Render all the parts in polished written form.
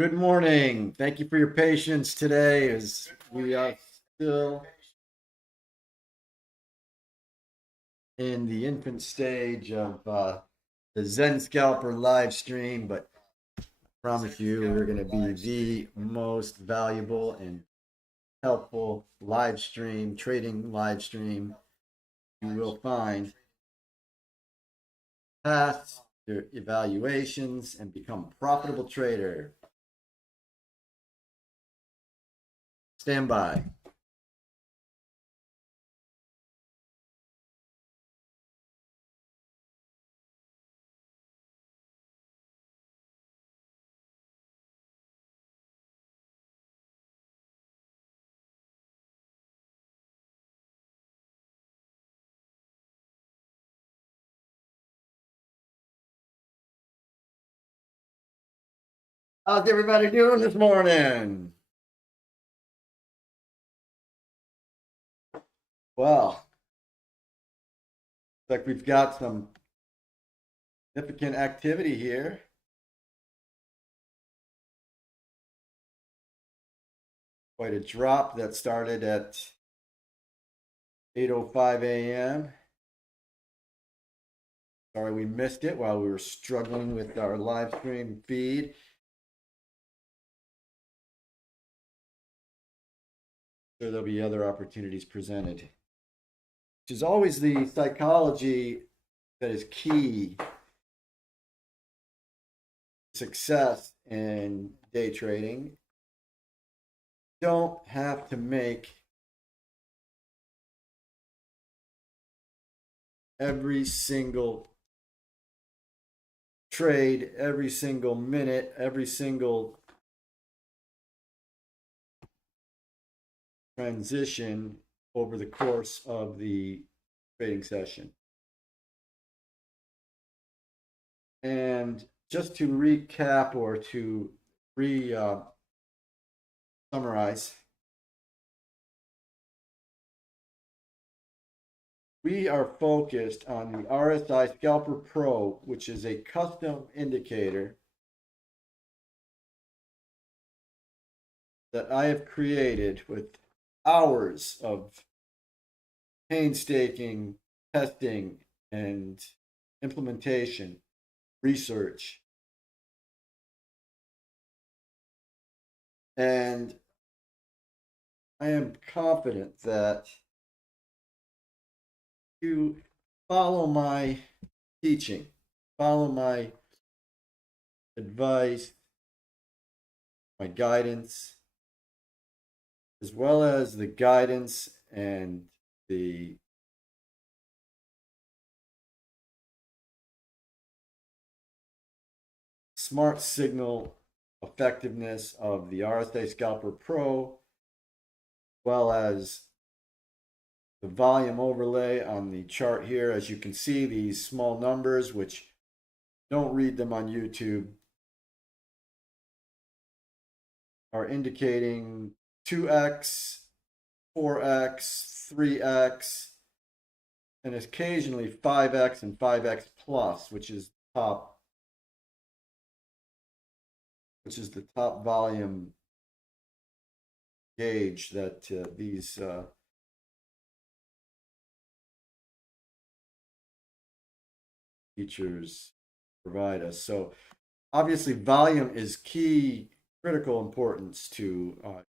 Good morning. Thank you for your patience today as we are still in the infant stage of the Zen Scalper live stream, but I promise you we're going to be the most valuable and helpful live stream, trading live stream you will find. Pass your evaluations and become a profitable trader. Stand by. How's everybody doing this morning? Well, looks like we've got some significant activity here. Quite a drop that started at 8:05 a.m. Sorry we missed it while we were struggling with our live stream feed. Sure, there'll be other opportunities presented, which is always the psychology that is key to success in day trading. Don't have to make every single trade, every single minute, every single transition over the course of the trading session. And just to recap or to summarize, we are focused on the RSI Scalper Pro, which is a custom indicator that I have created with hours of painstaking testing and implementation, research. And I am confident that you follow my teaching, follow my advice, my guidance, as well as the guidance and the smart signal effectiveness of the RSI Scalper Pro, as well as the volume overlay on the chart here. As you can see, these small numbers, which don't read them on YouTube, are indicating 2x, 4x, 3x, and occasionally 5x and 5x plus, which is the top volume gauge that these features provide us. So obviously volume is key, critical importance to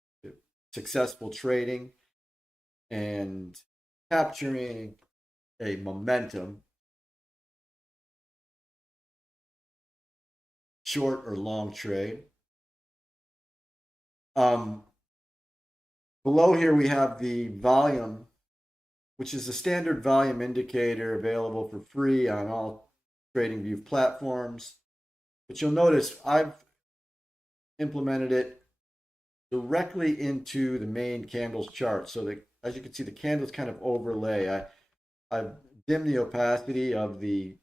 successful trading and capturing a momentum, short or long trade. Below here we have the volume, which is a standard volume indicator available for free on all TradingView platforms. But you'll notice I've implemented it directly into the main candles chart. So that, as you can see, the candles kind of overlay. I've dimmed the opacity of the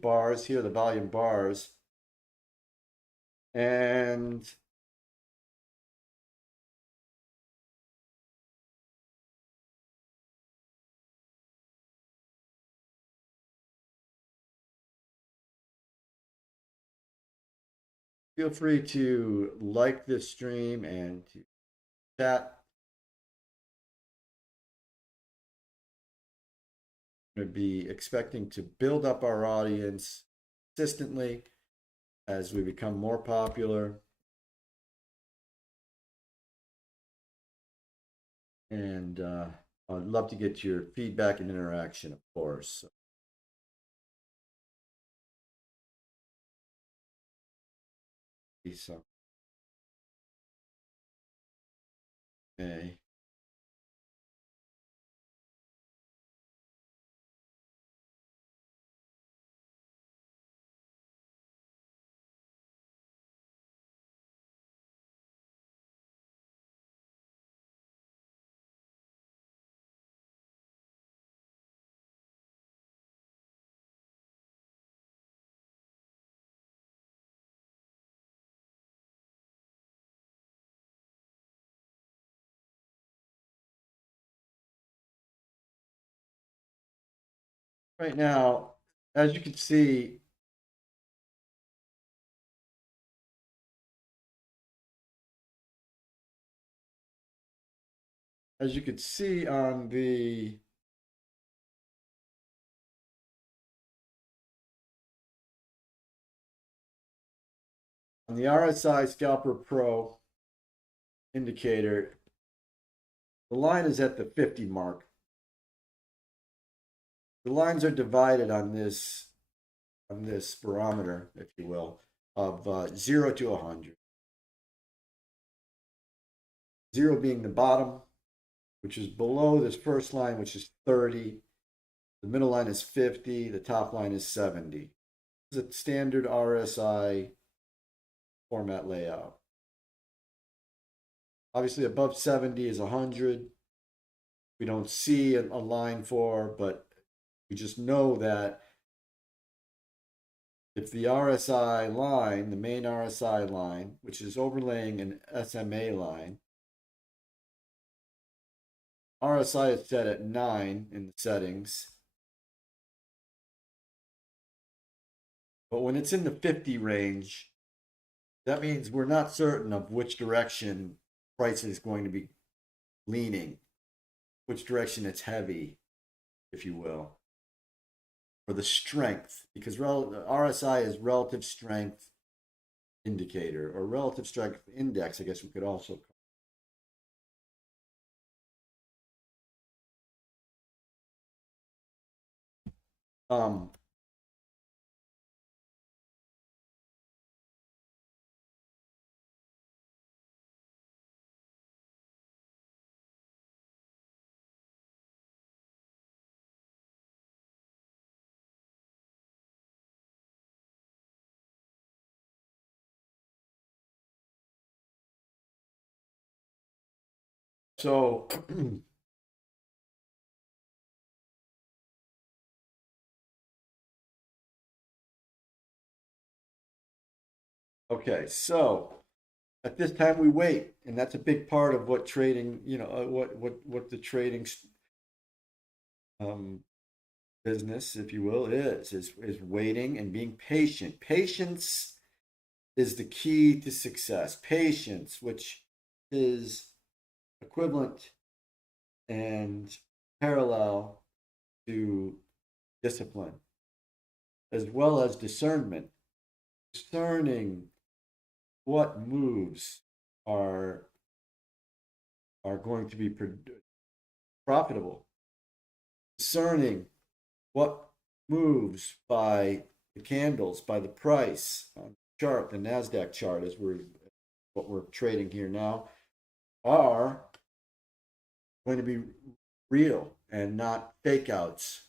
bars here, the volume bars, and Feel free to like this stream and to chat. We're going to be expecting to build up our audience consistently as we become more popular. And I'd love to get your feedback and interaction, of course. So, okay. Right now, as you can see, on the RSI Scalper Pro indicator, the line is at the 50 mark. The lines are divided on this barometer, if you will, of 0 to 100. 0 being the bottom, which is below this first line, which is 30. The middle line is 50. The top line is 70. This is a standard RSI format layout. Obviously, above 70 is 100. We don't see a line for, but we just know that if the RSI line, the main RSI line, which is overlaying an SMA line, RSI is set at 9 in the settings. But when it's in the 50 range, that means we're not certain of which direction price is going to be leaning, which direction it's heavy, if you will, or the strength, because RSI is relative strength indicator or relative strength index, I guess we could also call. So okay, so at this time we wait, and that's a big part of what trading, what the trading um, business, if you will, is waiting and being patient. Patience is the key to success. Patience, which is equivalent and parallel to discipline, as well as discernment. Discerning what moves are going to be profitable. Discerning what moves by the candles, by the price on the chart, the NASDAQ chart, as what we're trading here now, are going to be real and not fake outs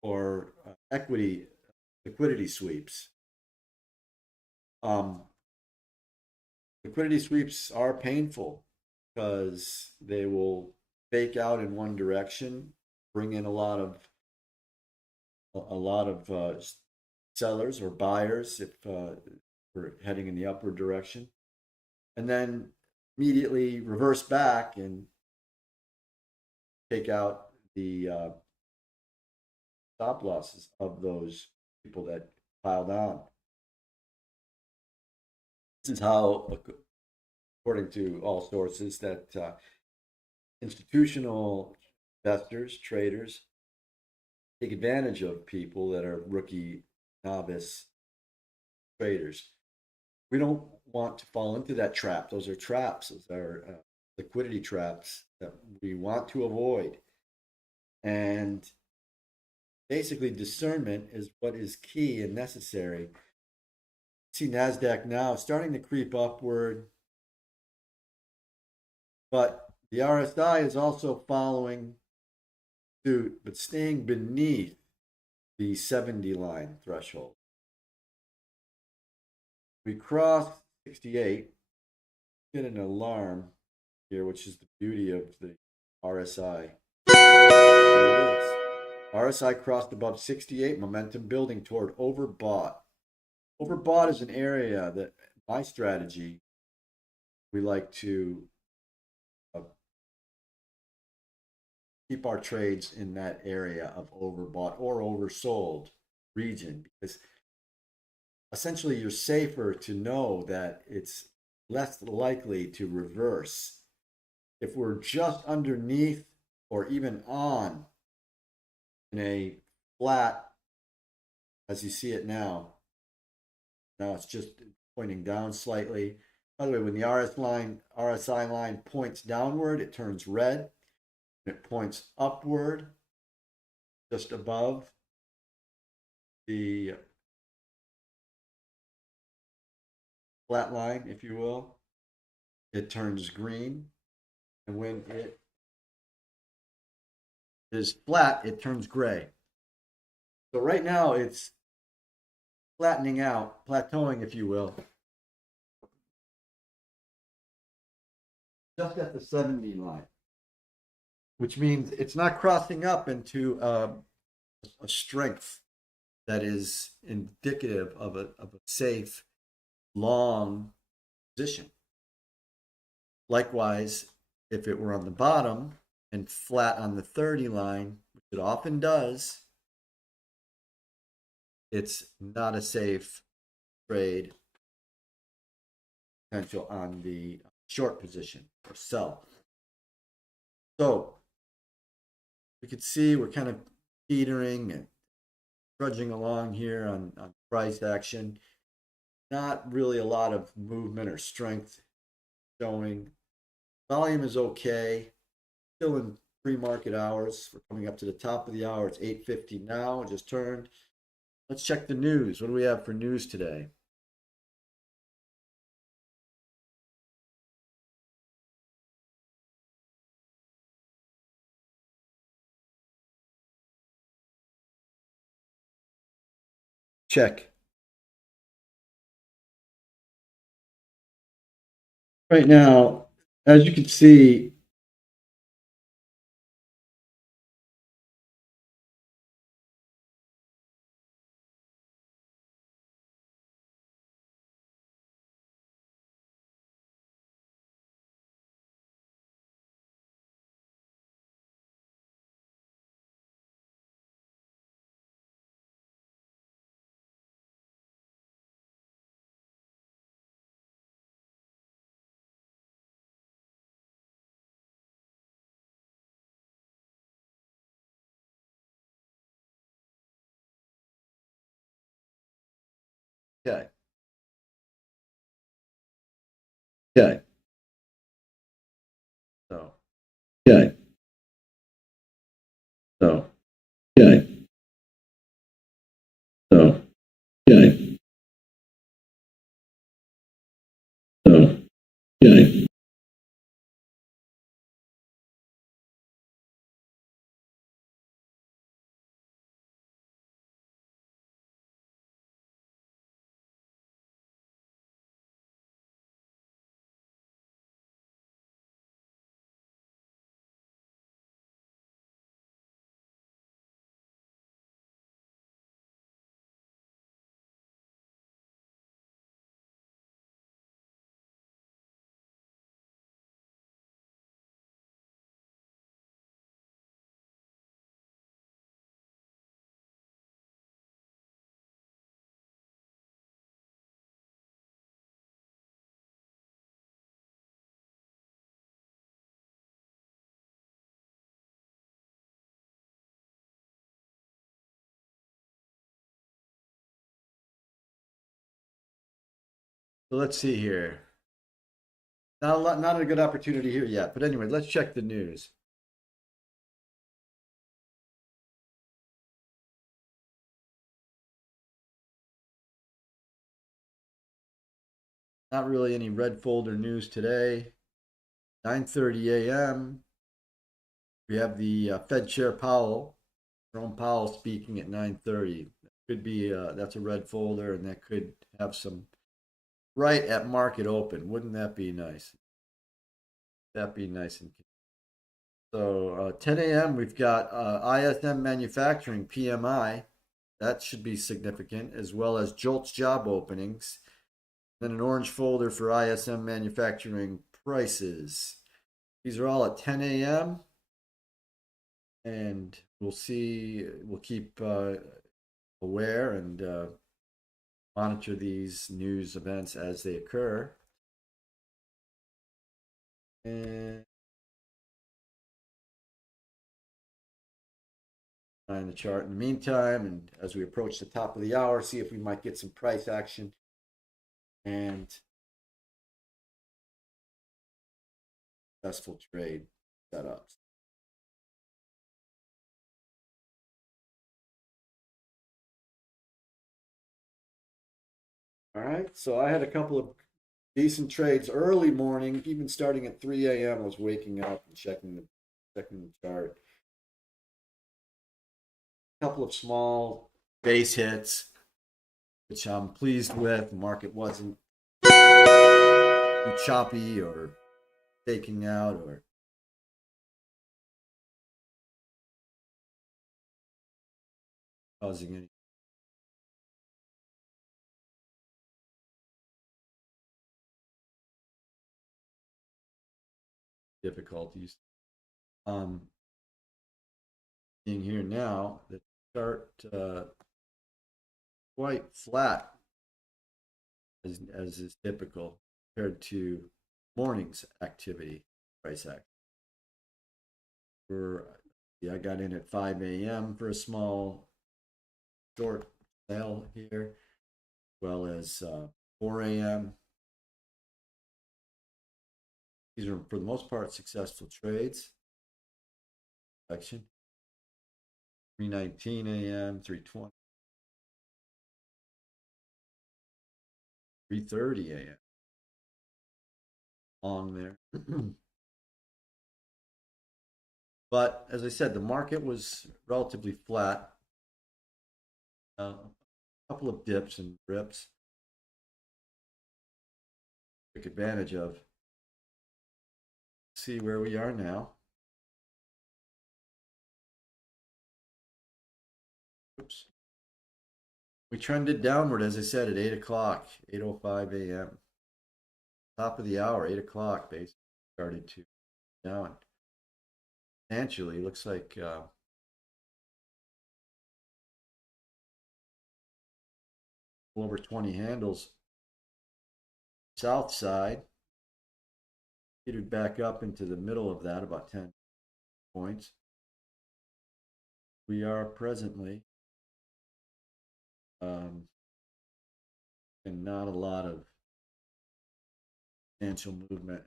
or liquidity sweeps. Liquidity sweeps are painful because they will fake out in one direction, bring in a lot of sellers or buyers if we're heading in the upward direction, and then immediately reverse back and take out the stop losses of those people that piled on. This is how, according to all sources, that institutional investors, traders, take advantage of people that are rookie, novice traders. We don't want to fall into that trap. Those are traps. Those are liquidity traps that we want to avoid. And basically, discernment is what is key and necessary. See NASDAQ now starting to creep upward, but the RSI is also following suit, but staying beneath the 70 line threshold. We cross 68, get an alarm here, which is the beauty of the RSI. There it is. RSI crossed above 68, momentum building toward overbought. Overbought is an area that my strategy, we like to keep our trades in that area of overbought or oversold region, because essentially you're safer to know that it's less likely to reverse. If we're just underneath or even on in a flat, as you see it now it's just pointing down slightly. By the way, when the RSI line points downward, it turns red. It points upward just above the flat line, if you will, it turns green. And when it is flat, it turns gray. So right now it's flattening out, plateauing, if you will, just at the 70 line, which means it's not crossing up into a strength that is indicative of a safe, long position. Likewise, if it were on the bottom and flat on the 30 line, which it often does, it's not a safe trade potential on the short position or sell. So we could see we're kind of teetering and trudging along here on price action. Not really a lot of movement or strength showing. Volume is okay. Still in pre-market hours. We're coming up to the top of the hour. It's 8:50 now. It just turned. Let's check the news. What do we have for news today? Check. Right now, as you can see, okay. Okay. So, okay. So, okay. So, okay. So, okay. So let's see here. Not a good opportunity here yet. But anyway, let's check the news. Not really any red folder news today. 9:30 a.m. We have the Fed Chair Powell, Jerome Powell speaking at 9:30. Could be that's a red folder, and that could have some right at market open. Wouldn't that be nice? That'd be nice and so 10 a.m. we've got ISM manufacturing PMI. That should be significant, as well as JOLTS job openings. Then an orange folder for ISM manufacturing prices. These are all at 10 a.m. And we'll see, we'll keep aware and monitor these news events as they occur. And find the chart in the meantime, and as we approach the top of the hour, see if we might get some price action and successful trade setups. All right, so I had a couple of decent trades early morning, even starting at 3 a.m. I was waking up and checking the chart. A couple of small base hits, which I'm pleased with. The market wasn't too choppy or taking out or causing any difficulties. Being here now, the chart quite flat as is typical compared to morning's activity, price action. I got in at 5 a.m. for a small short sale here, as well as 4 a.m. These are, for the most part, successful trades. Action. 3:19 a.m., 3:20, 3:30 a.m. Long there. But as I said, the market was relatively flat. A couple of dips and rips. Took advantage of. See where we are now. Oops. We trended downward, as I said, at 8 o'clock, 8:05 a.m. Top of the hour, 8 o'clock, basically started to down. Substantially, looks like over 20 handles. South side, petered back up into the middle of that, about 10 points. We are presently and not a lot of substantial movement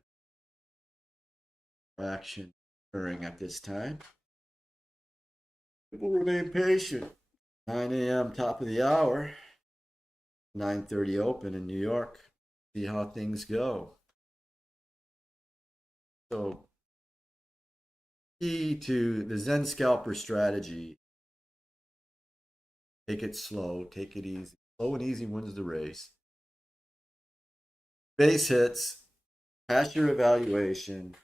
or action occurring at this time. People remain patient. 9 a.m. top of the hour, 9:30 open in New York. See how things go. So, key to the Zen Scalper strategy: take it slow, take it easy. Slow and easy wins the race. Base hits, pass your evaluation.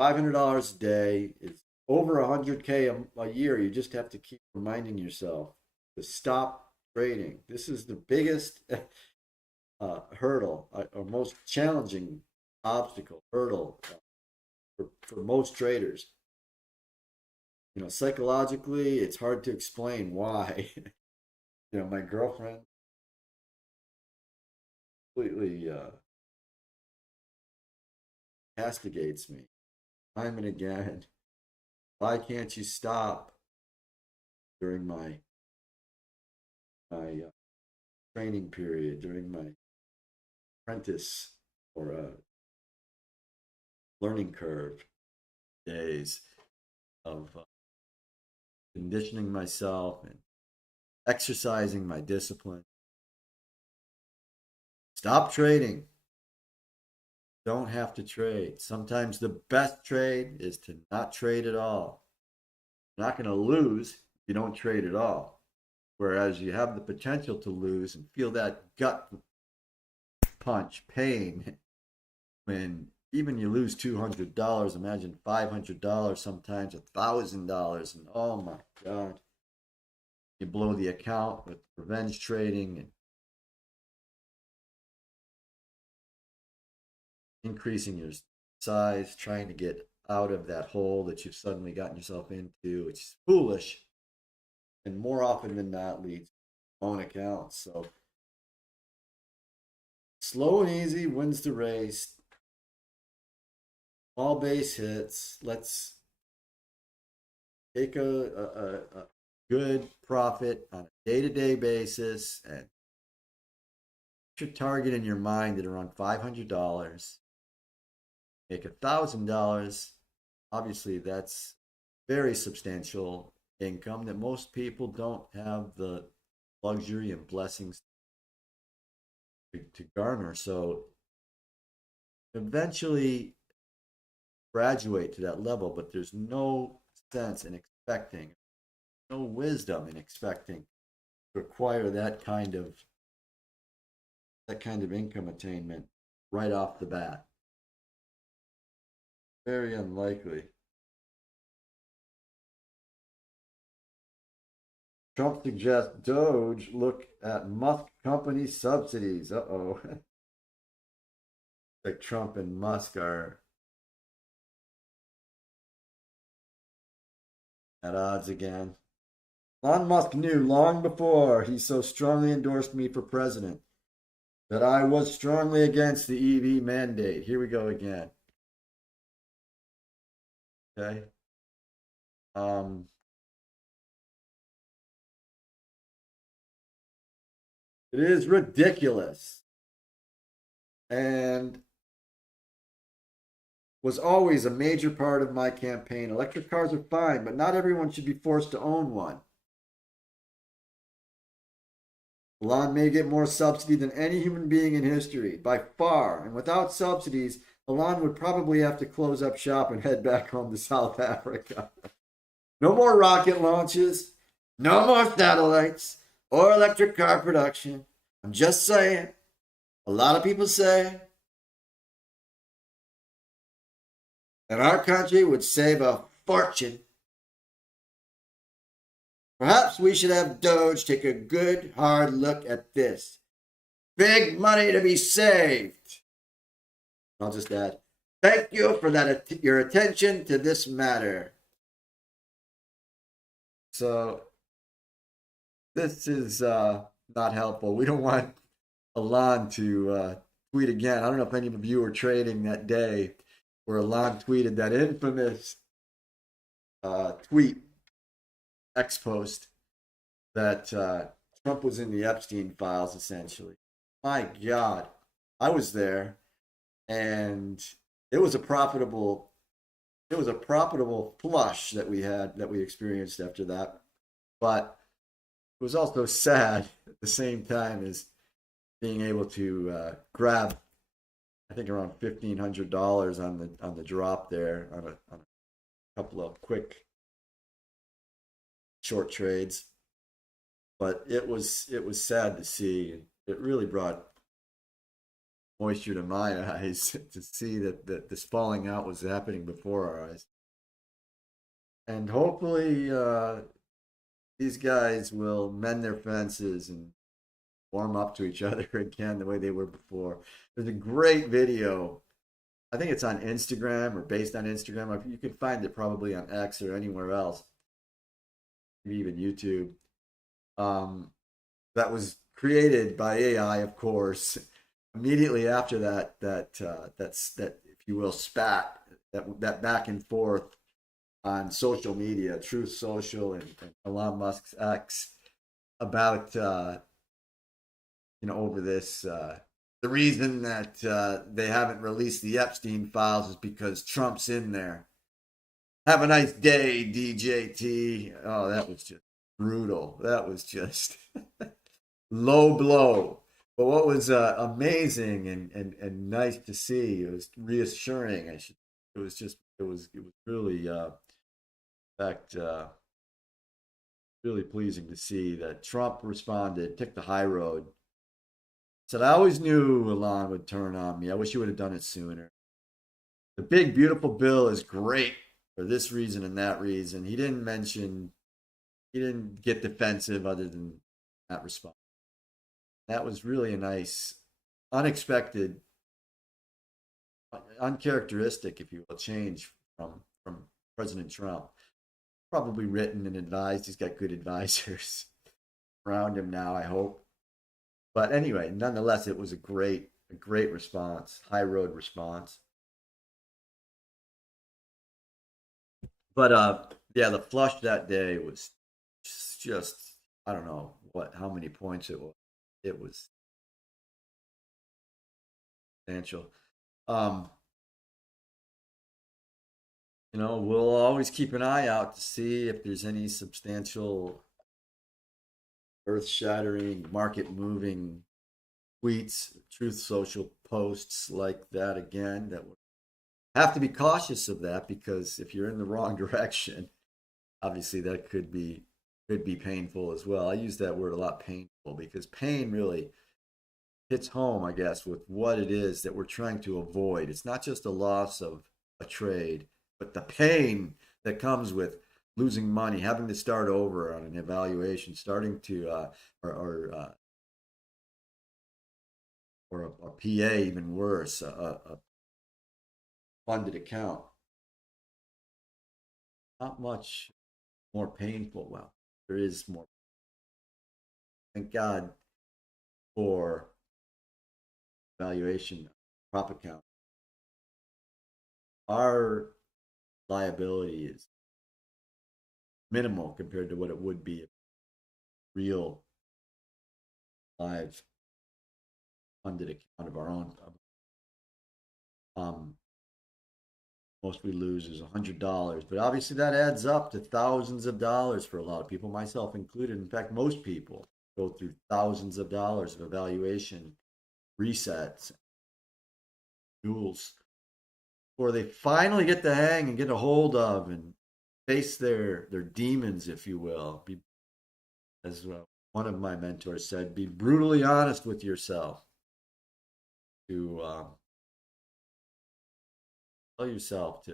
$500 a day is over 100K a year. You just have to keep reminding yourself to stop trading. This is the biggest hurdle or most challenging hurdle for most traders. You know, psychologically, it's hard to explain why. You know, my girlfriend completely castigates me time and again. Why can't you stop during my training period, during my apprentice or a learning curve days of conditioning myself and exercising my discipline. Stop trading. Don't have to trade. Sometimes the best trade is to not trade at all. You're not going to lose if you don't trade at all. Whereas you have the potential to lose and feel that gut punch, pain, when even you lose $200, imagine $500, sometimes $1,000, and oh my God, you blow the account with revenge trading and increasing your size, trying to get out of that hole that you've suddenly gotten yourself into. It's foolish, and more often than not leads to own accounts. So slow and easy wins the race. All base hits. Let's take a good profit on a day-to-day basis and put your target in your mind at around $500. Make $1,000. Obviously, that's very substantial income that most people don't have the luxury and blessings to garner. So eventually graduate to that level, but there's no sense in expecting, no wisdom in expecting to acquire that kind of income attainment right off the bat. Very unlikely. Trump suggests Doge look at Musk company subsidies. Uh-oh. Like Trump and Musk are at odds again. Elon Musk knew long before he so strongly endorsed me for president that I was strongly against the EV mandate. Here we go again. Okay. It is ridiculous and was always a major part of my campaign. Electric cars are fine, but not everyone should be forced to own one. Elon may get more subsidy than any human being in history, by far. And without subsidies, Elon would probably have to close up shop and head back home to South Africa. No more rocket launches, no more satellites, or electric car production. I'm just saying. A lot of people say that our country would save a fortune. Perhaps we should have Doge take a good, hard look at this. Big money to be saved. I'll just add, thank you for your attention to this matter. So, this is not helpful. We don't want Elon to tweet again. I don't know if any of you were trading that day where Elon tweeted that infamous tweet, X post, that Trump was in the Epstein files, essentially. My God, I was there, and it was a profitable flush that we experienced after that. But it was also sad at the same time as being able to grab, I think, around $1,500 on the drop there on a couple of quick short trades. But it was sad to see. It really brought moisture to my eyes to see that this falling out was happening before our eyes. And hopefully these guys will mend their fences and warm up to each other again the way they were before. There's a great video. I think it's on Instagram or based on Instagram. You can find it probably on X or anywhere else, maybe even YouTube. That was created by AI, of course. Immediately after that, if you will, spat, that back and forth on social media, Truth Social and Elon Musk's X, about over this the reason that they haven't released the Epstein files is because Trump's in there. Have a nice day, DJT. Oh, that was just brutal. That was just low blow. But what was amazing and nice to see, it was reassuring. It was really, in fact, really pleasing to see that Trump responded, took the high road, said, I always knew Elon would turn on me. I wish you would have done it sooner. The big, beautiful bill is great for this reason and that reason. He didn't get defensive other than that response. That was really a nice, unexpected, uncharacteristic, if you will, change from President Trump. Probably written and advised. He's got good advisors around him now, I hope. But anyway, nonetheless, it was a great response, high road response. But yeah, the flush that day was just, I don't know how many points it was. It was substantial. Um, we'll always keep an eye out to see if there's any substantial earth-shattering, market-moving tweets, Truth Social posts like that again. That would have to be cautious of that, because if you're in the wrong direction, obviously that could be painful as well. I use that word a lot, painful, because pain really hits home, I guess, with what it is that we're trying to avoid. It's not just a loss of a trade, but the pain that comes with losing money, having to start over on an evaluation, starting to or a PA, even worse, a funded account. Not much more painful. Well, there is more. Thank God for valuation prop account. Our liability is minimal compared to what it would be if real live funded account of our own. Um, most we lose is $100, but obviously that adds up to thousands of dollars for a lot of people, myself included. In fact, most people go through thousands of dollars of evaluation resets, rules, before they finally get the hang and get a hold of and face their demons, if you will. As one of my mentors said, be brutally honest with yourself. To tell yourself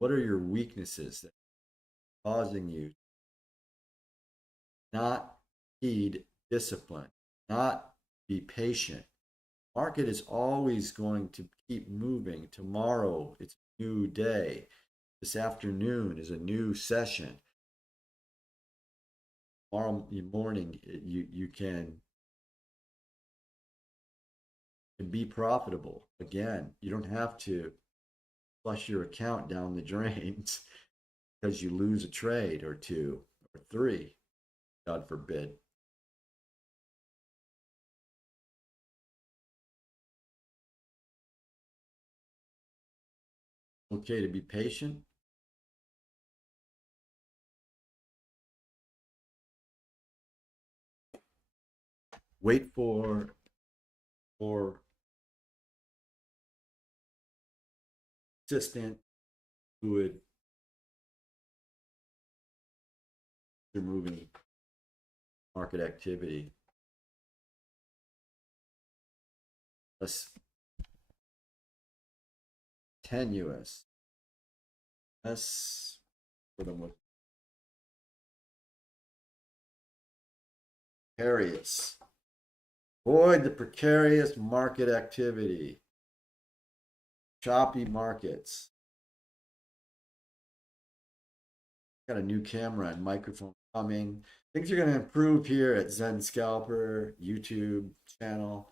what are your weaknesses that are causing you not heed discipline, not be patient. Market is always going to keep moving. Tomorrow, it's a new day. This afternoon is a new session. Tomorrow morning, you can be profitable. Again, you don't have to flush your account down the drains because you lose a trade or two or three, God forbid. Okay to be patient. Wait for consistent, fluid, moving market activity. Less tenuous, less precarious. Avoid the precarious market activity, choppy markets. Got a new camera and microphone coming. Things are going to improve here at Zen Scalper YouTube channel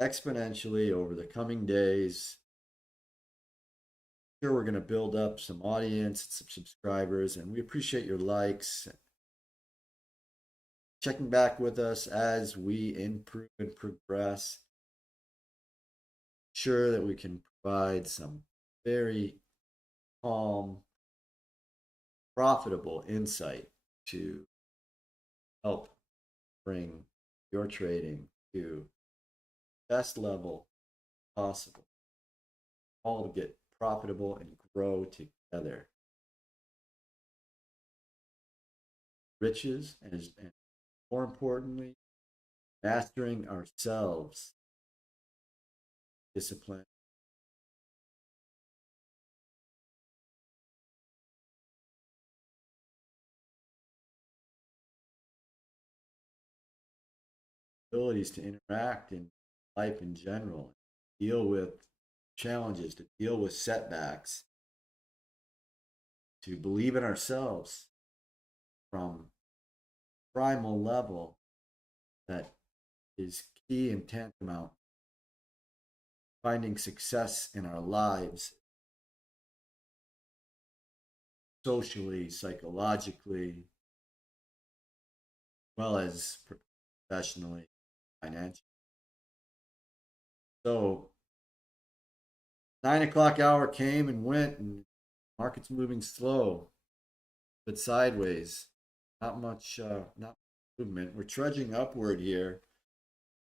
exponentially over the coming days. Sure, we're going to build up some audience and some subscribers, and we appreciate your likes, checking back with us as we improve and progress. Sure that we can provide some very calm, profitable insight to help bring your trading to best level possible, all to get profitable and grow together. Riches and more importantly, mastering ourselves, discipline. Abilities to interact in life in general, deal with challenges, to deal with setbacks, to believe in ourselves from primal level that is key and tantamount finding success in our lives socially, psychologically, as well as professionally, financially. So 9 o'clock hour came and went, and market's moving slow, but sideways. Not much movement. We're trudging upward here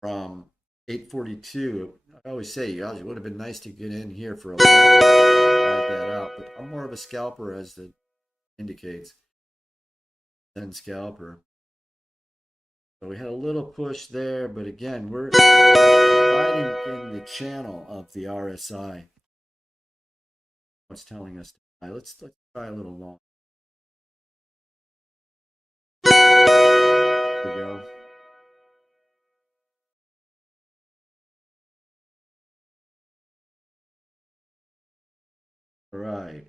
from 842. I always say, it would have been nice to get in here for a while, ride that out. But I'm more of a scalper, as it indicates, than scalper. So we had a little push there, but again, we're riding in the channel of the RSI. What's telling us to buy? Let's try a little long. There we go. All right.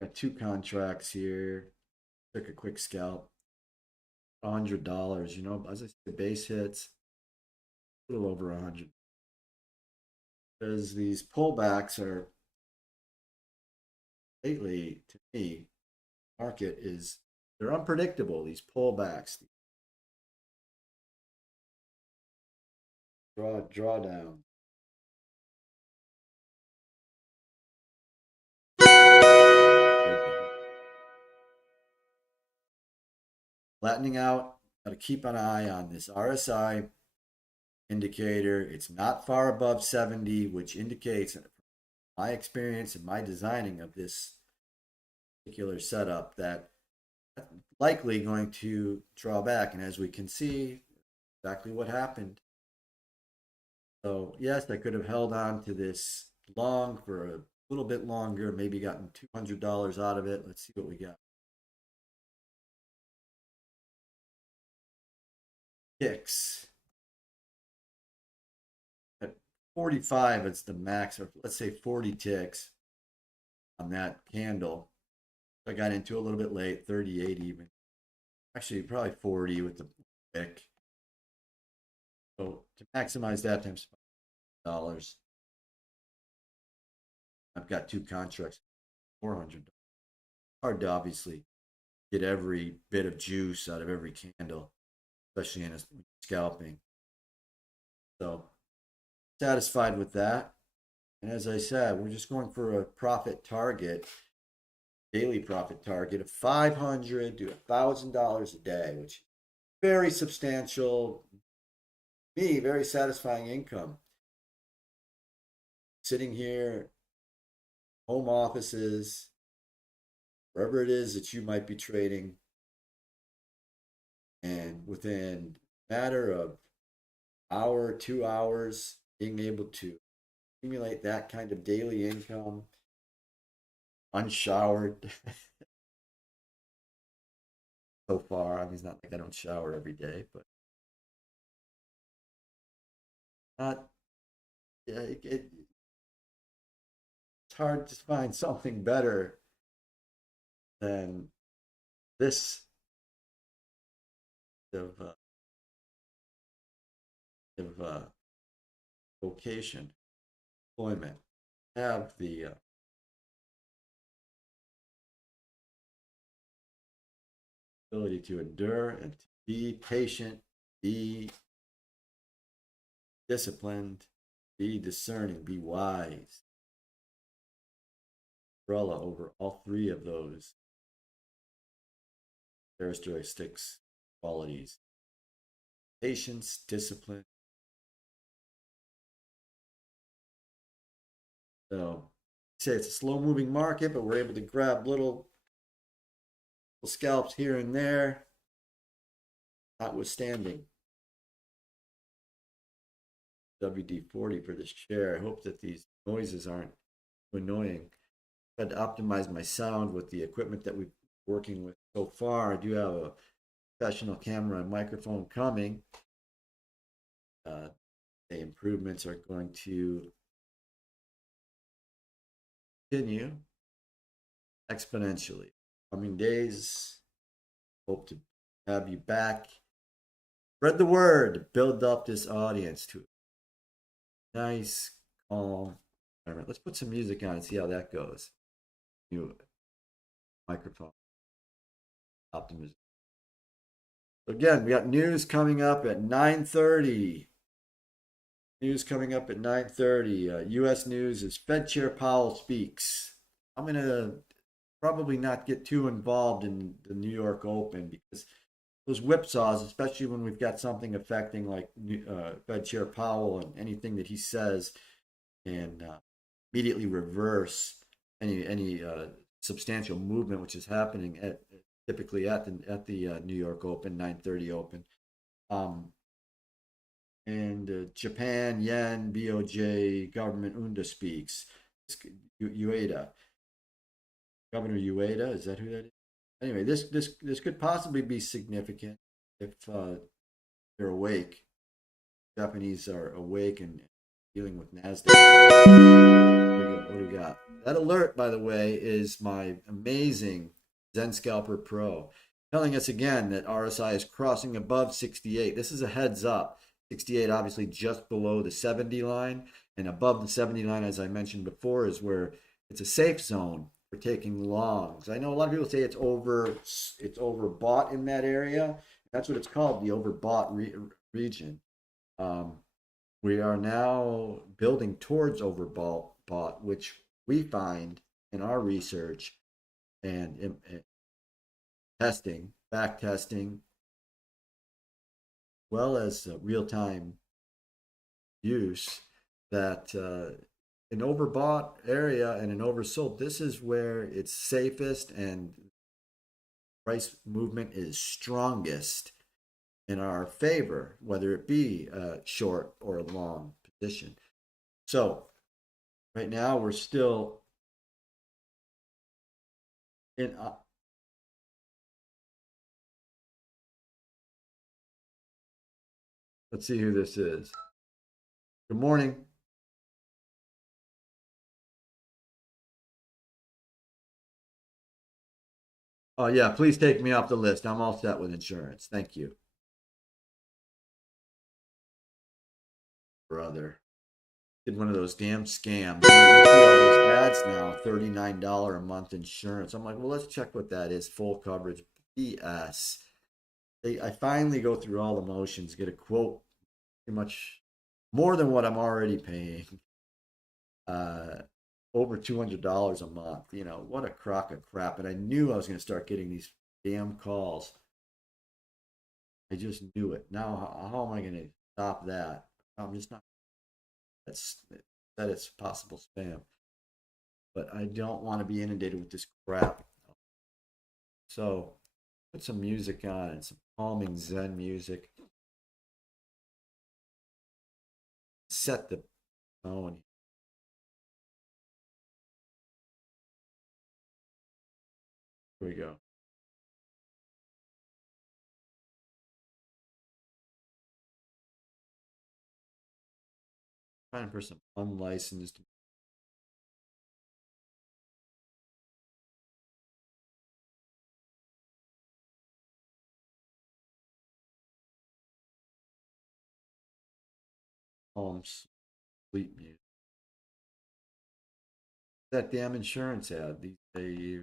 Got two contracts here. Took a quick scalp. $100. As I said, base hits a little over 100. Because these pullbacks are lately, to me, market is they're unpredictable. These pullbacks, drawdown. Flattening out. Got to keep an eye on this RSI indicator. It's not far above 70, which indicates, my experience and my designing of this particular setup, that likely going to draw back. And as we can see, exactly what happened. So yes, I could have held on to this long for a little bit longer, maybe gotten $200 out of it. Let's see what we got. Ticks. At 45, it's the max, or let's say 40 ticks on that candle. I got into a little bit late, 38 even. Actually, probably 40 with the tick. So to maximize that times $5, I've got two contracts, $400. Hard to obviously get every bit of juice out of every candle, especially in a scalping. So satisfied with that. And as I said, we're just going for a profit target, daily profit target of $500 to $1,000 a day, which is very substantial, very satisfying income. Sitting here, home offices, wherever it is that you might be trading, and within a matter of hour, 2 hours, being able to accumulate that kind of daily income, unshowered. So far, I mean, it's not like I don't shower every day, but not. Yeah, it's hard to find something better than this of vocation, employment. Have the ability to endure and to be patient, be disciplined, be discerning, be wise. Umbrella over all three of those characteristics, qualities: patience, discipline. So, say it's a slow moving market, but we're able to grab little scalps here and there, notwithstanding. WD-40 for this chair. I hope that these noises aren't too annoying. I had to optimize my sound with the equipment that we've been working with so far. I do have a professional camera and microphone coming. The improvements are going to continue exponentially. Coming days, hope to have you back. Spread the word, build up this audience to a nice, calm environment. Let's put some music on and see how that goes. New microphone optimism. So again, we got news coming up at 9:30. News coming up at 9:30. U.S. news is Fed Chair Powell speaks. I'm going to probably not get too involved in the New York Open because those whipsaws, especially when we've got something affecting like Fed Chair Powell and anything that he says, and immediately reverse any substantial movement which is happening typically at the New York Open, 9:30 Open. And Japan, yen, BOJ, government UNDA speaks. Ueda. Governor Ueda, is that who that is? Anyway, this could possibly be significant if they're awake. Japanese are awake and dealing with NASDAQ. What do we got? That alert, by the way, is my amazing Zen Scalper Pro, telling us again that RSI is crossing above 68. This is a heads up. 68 obviously just below the 70 line, and above the 70 line, as I mentioned before, is where it's a safe zone for taking longs. I know a lot of people say it's overbought in that area. That's what it's called, the overbought region. We are now building towards overbought, which we find in our research and testing, back testing, well as real-time use, that an overbought area and an oversold, this is where it's safest and price movement is strongest in our favor, whether it be a short or a long position. So right now we're still in let's see who this is. Good morning. Oh yeah, please take me off the list. I'm all set with insurance. Thank you. Brother. Did one of those damn scams. You see all those ads now, $39 a month insurance. I'm like, well, let's check what that is. Full coverage. BS. I finally go through all the motions, get a quote pretty much more than what I'm already paying. Over $200 a month. You know, what a crock of crap. And I knew I was going to start getting these damn calls. I just knew it. Now, how am I going to stop that? I'm just not. That it's possible spam. But I don't want to be inundated with this crap. So, put some music on and some calming Zen music. Set the tone. Here we go. Trying for some unlicensed. Calm sleep music. That damn insurance ad. They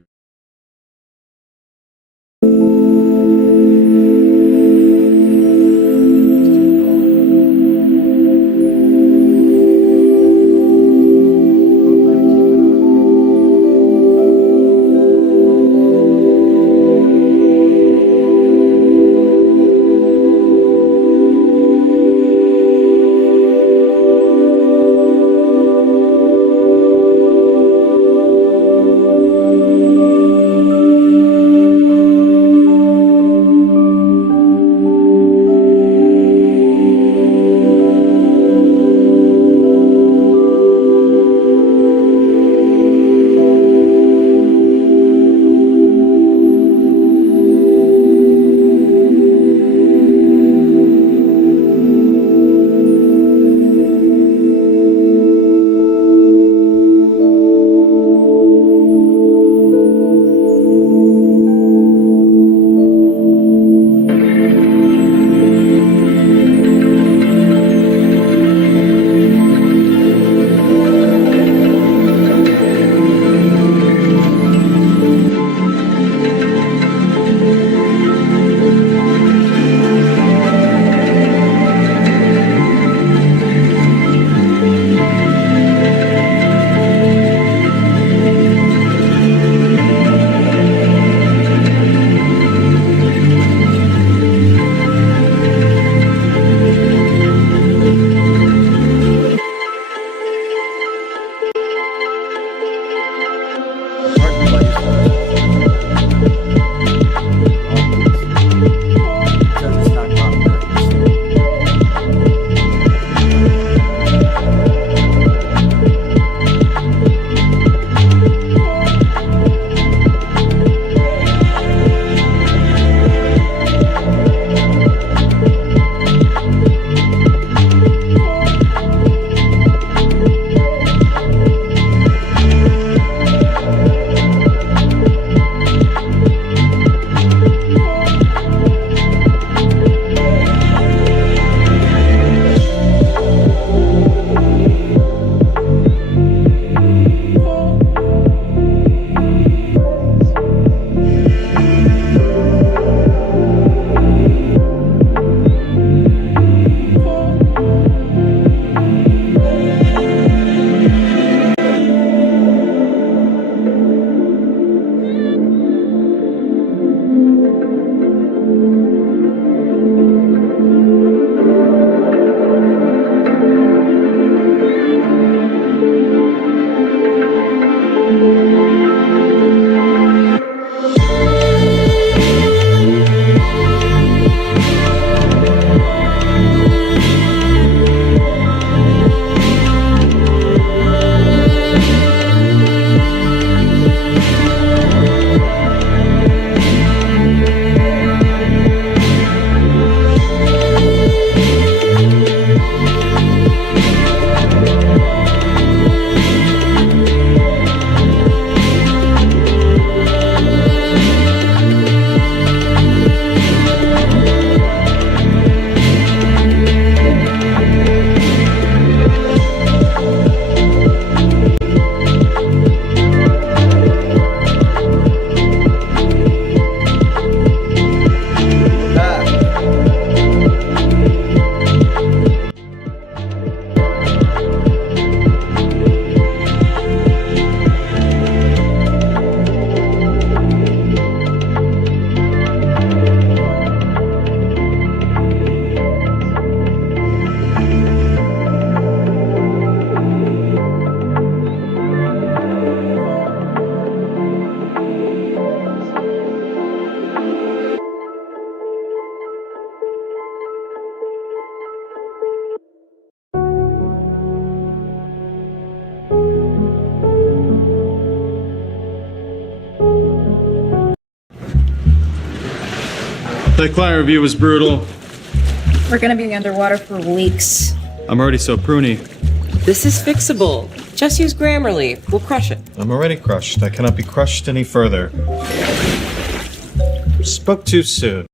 That client review was brutal. We're gonna be underwater for weeks. I'm already so pruny. This is fixable. Just use Grammarly. We'll crush it. I'm already crushed. I cannot be crushed any further. Spoke too soon.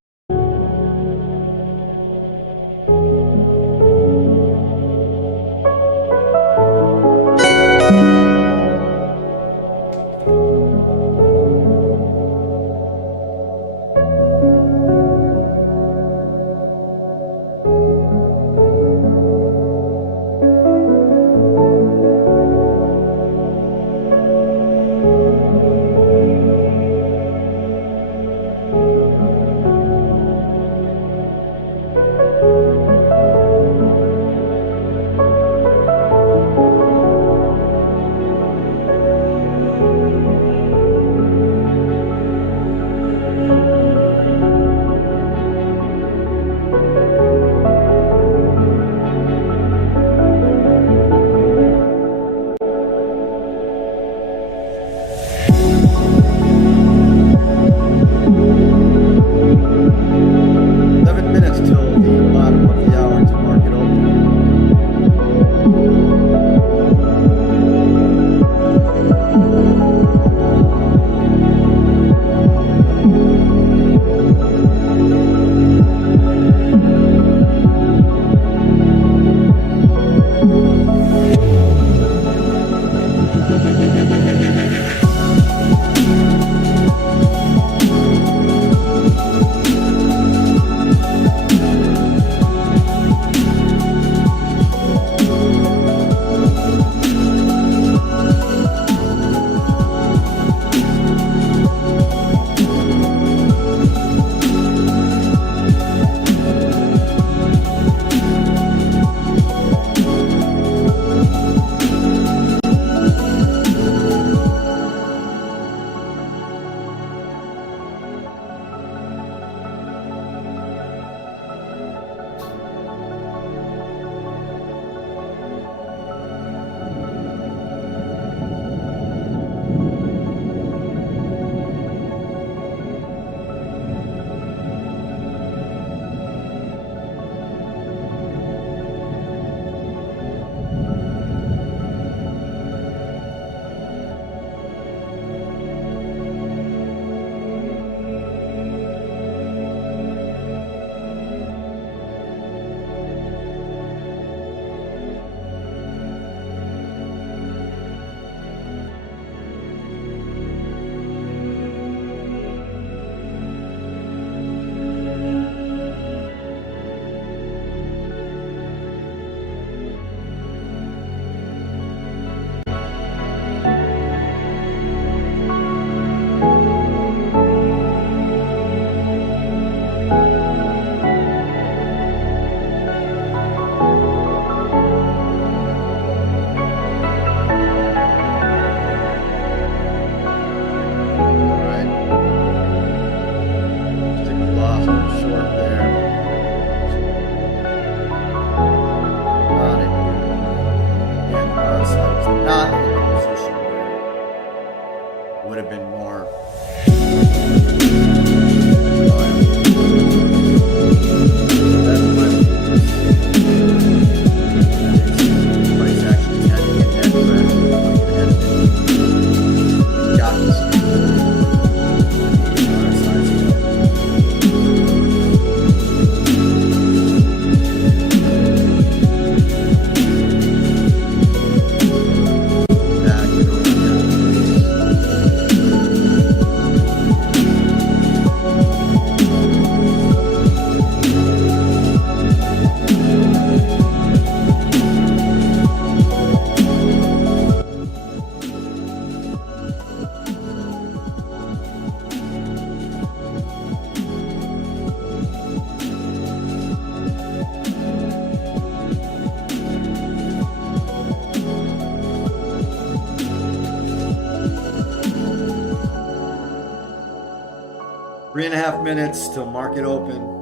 Three and a half minutes till market open.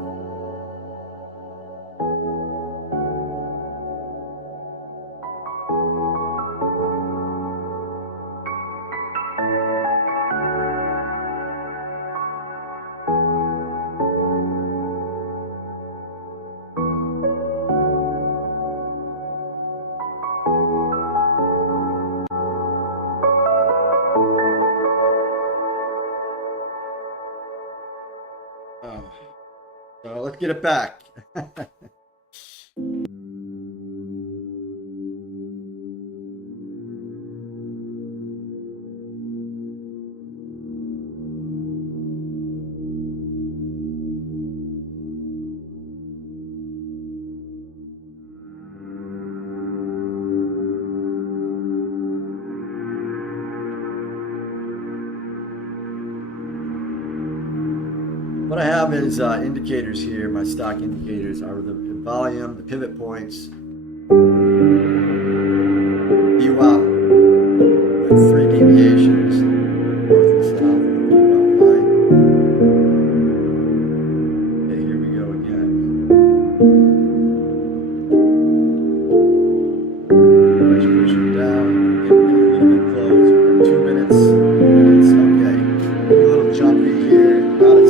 So let's get it back. What I have is indicators here. My stock indicators are the volume, the pivot points, VWAP with 3 deviations, north and south of the VWAP line. Okay, here we go again. Let's push it down. Getting a little bit close. We've got 2 minutes. Okay. A little jumpy here. Not a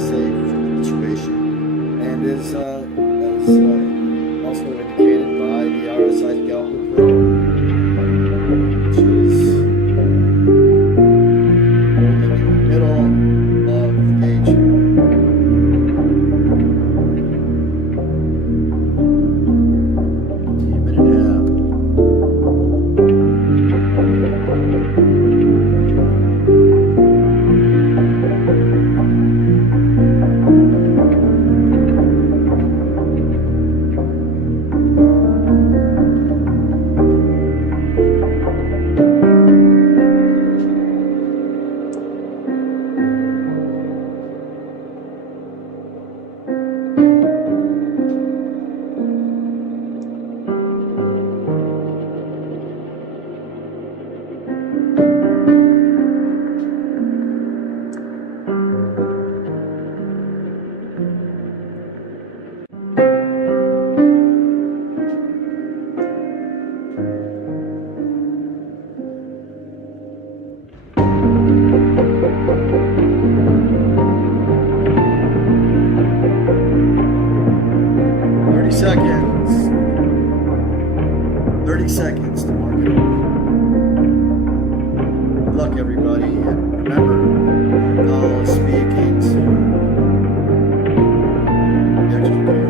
safe situation. And is also indicated by the RSI Scalper Pro, which is holding in the middle of the gauge. A minute and a half. Seconds. 30 seconds to mark it over. Good luck, everybody. And remember, Paul is speaking, so be extra careful.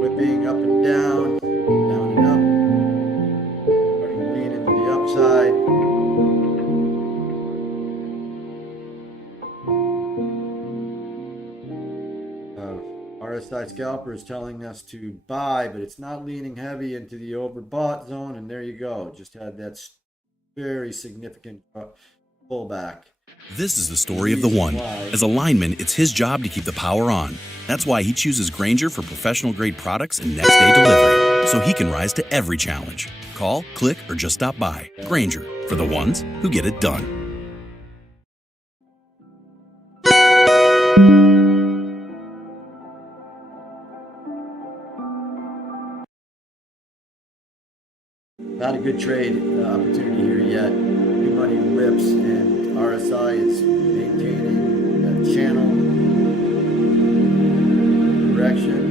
Whipping up and down, down and up, starting to lean into the upside. RSI Scalper is telling us to buy, but it's not leaning heavy into the overbought zone, and there you go. Just had that very significant pullback. This is the story of the one. As a lineman, it's his job to keep the power on. That's why he chooses Grainger for professional-grade products and next-day delivery, so he can rise to every challenge. Call, click, or just stop by. Grainger, for the ones who get it done. Not a good trade opportunity here yet. New money rips, and RSI is maintaining that channel direction.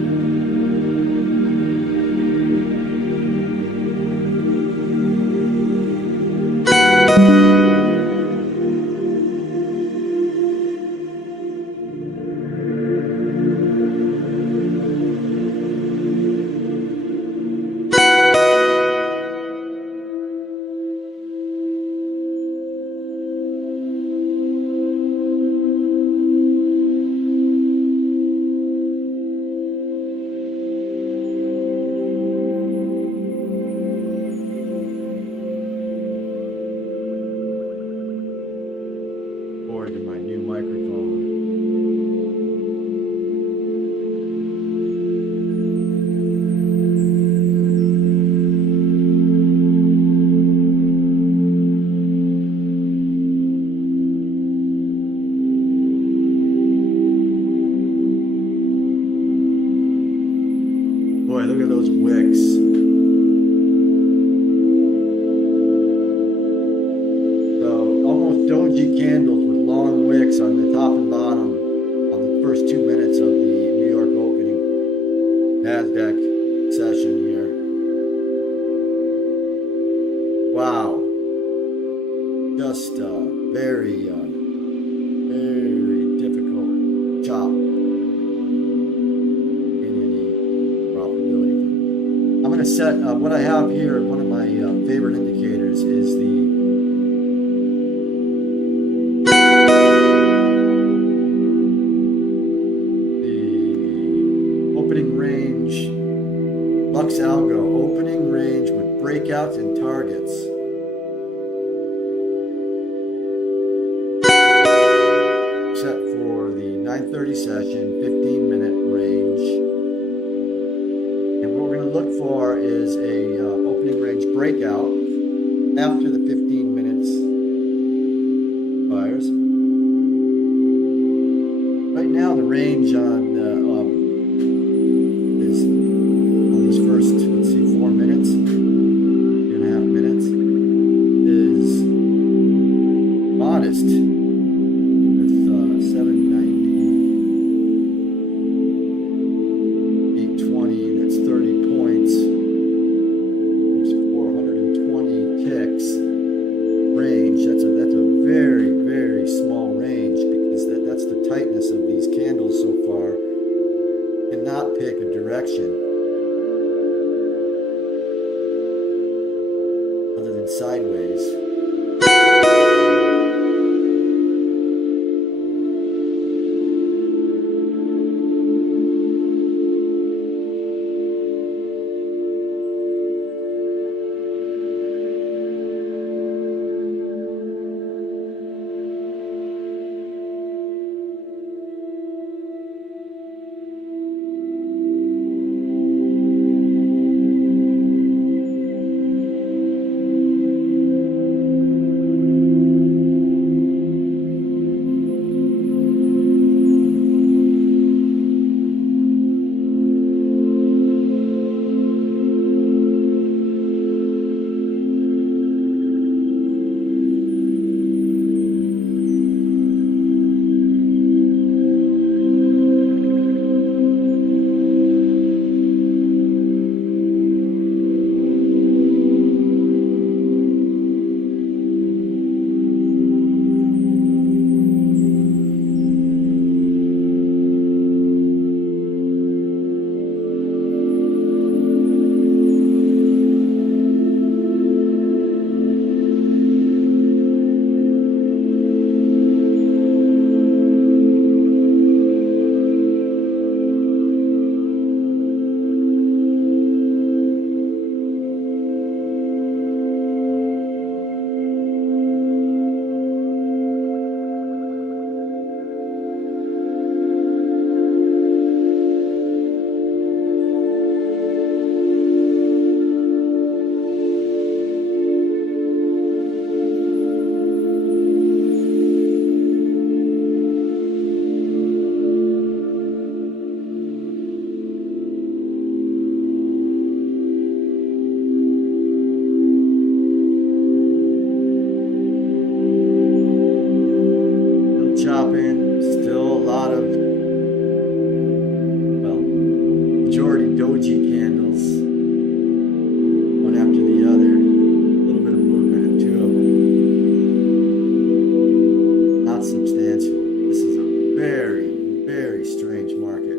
Boy, look at those wicks. So almost doji candles with long wicks on the top and bottom on the first 2 minutes of the New York opening NASDAQ session here. Wow. Just very difficult chop in any profitability. I'm going to set what I have here. One of my favorite indicators is the opening range Lux Algo opening range with breakouts and targets. Set for the 9:30 session, 15-minute range. And what we're going to look for is a opening range breakout after the 15 minutes expires. Right now, the range on is on these first, let's see, 4 minutes, 2.5 minutes, is modest. 820, that's 30 points. There's 420 ticks range. That's a very, very small range because that's the tightness of these candles so far. Cannot pick a direction other than sideways. Chopping, still a lot of, well, majority doji candles, one after the other. A little bit of movement in two of them. Not substantial. This is a very, very strange market.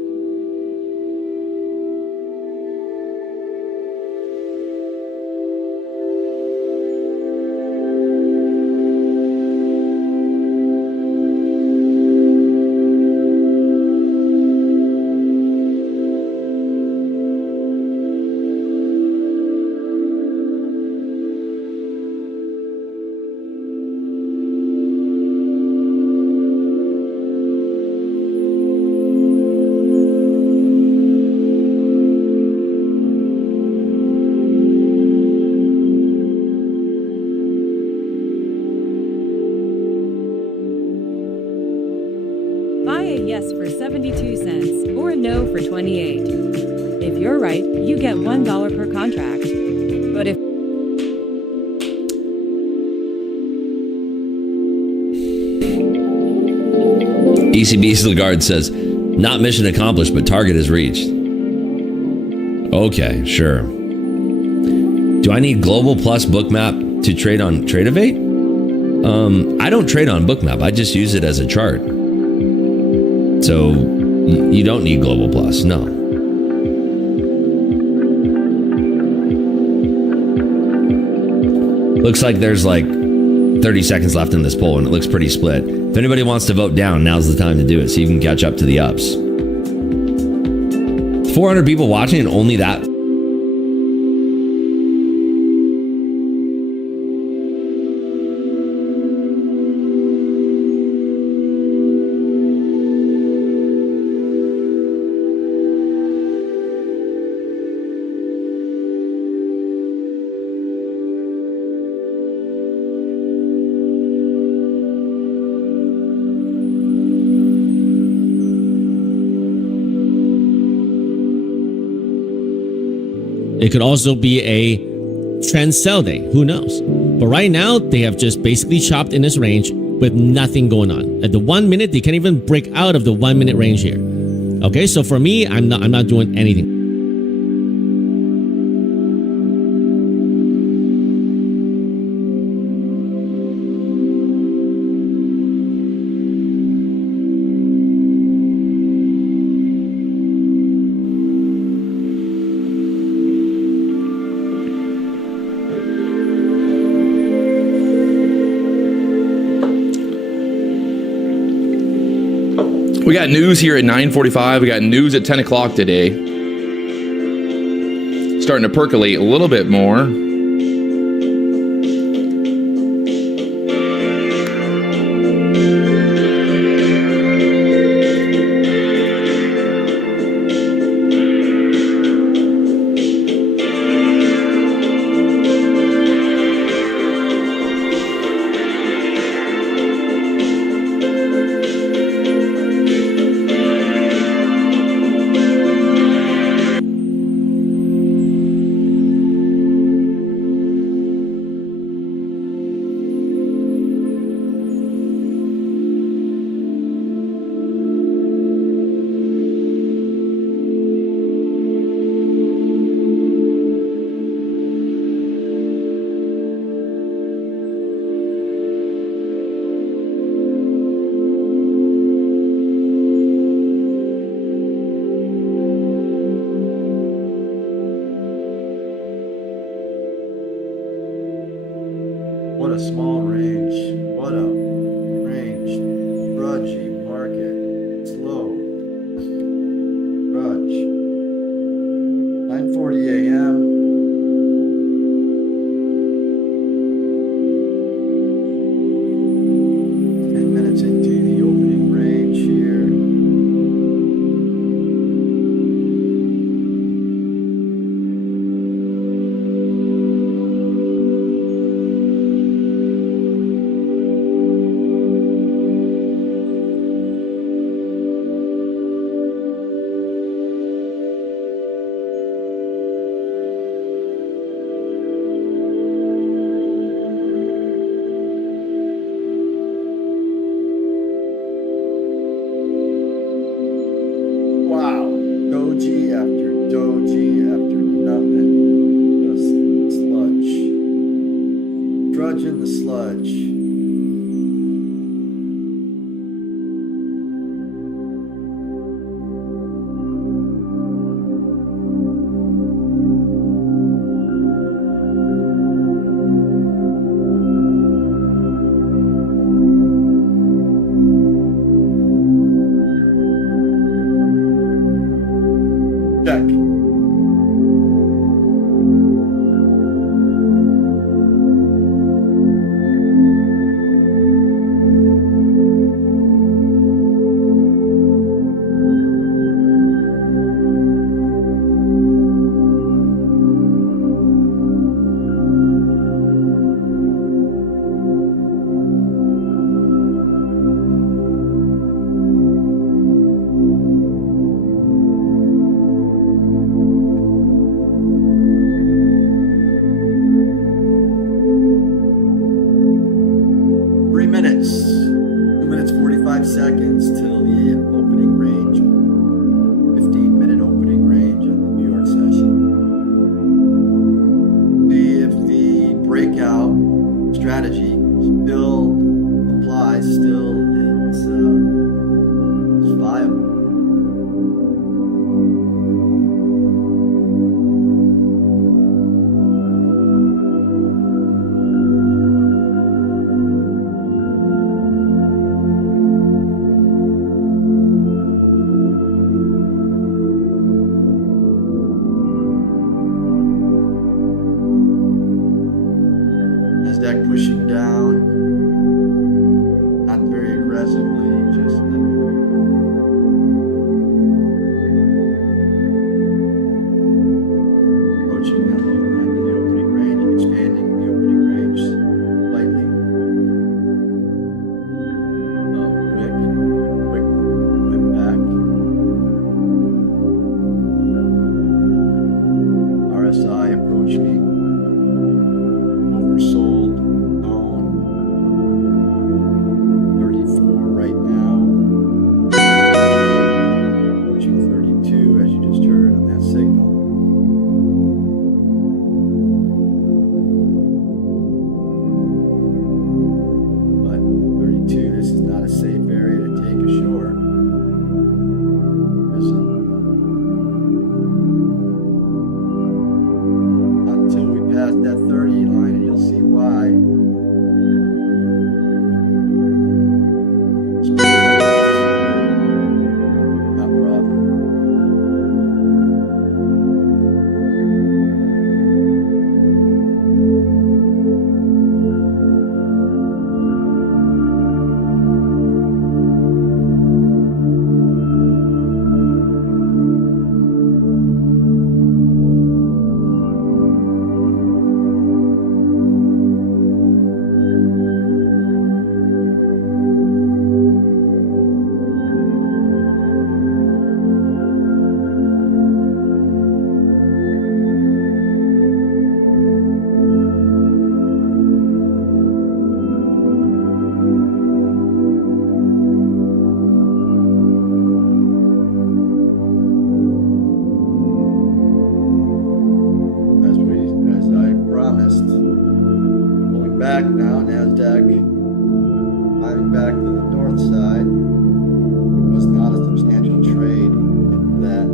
Buy a yes for 72 cents or a no for 28. If you're right, you get $1 per contract. But if ECB's Lagarde says, not mission accomplished, but target is reached. Okay, sure. Do I need Global Plus Bookmap to trade on Tradeovate? I don't trade on Bookmap. I just use it as a chart. So you don't need Global Plus, no. Looks like there's like 30 seconds left in this poll, and it looks pretty split. If anybody wants to vote down, now's the time to do it so you can catch up to the ups. 400 people watching and only that. It could also be a trend sell day. Who knows? But right now, they have just basically chopped in this range with nothing going on. At the 1 minute, they can't even break out of the 1 minute range here. Okay, so for me, I'm not doing anything. We got news here at 9:45. We got news at 10 o'clock today. Starting to percolate a little bit more. What a small range. What a range. Grudgy market. Slow. Grudge. 9:40 a.m. Into the opening range here. Doji after doji after nothing. Just sludge. Drudge in the sludge. Check. pushing down, not very aggressively, just approaching that lower end of the opening range and expanding the opening range slightly. Quick whip back. RSI approaching oversold zone 34 right now, approaching 32 as you just heard on that signal. But 32, this is not a safe area to take ashore. Until we pass that 30 line, and you'll see why. Not profitable. As I promised, pulling back now, NASDAQ climbing back to the north side. It was not a substantial trade in that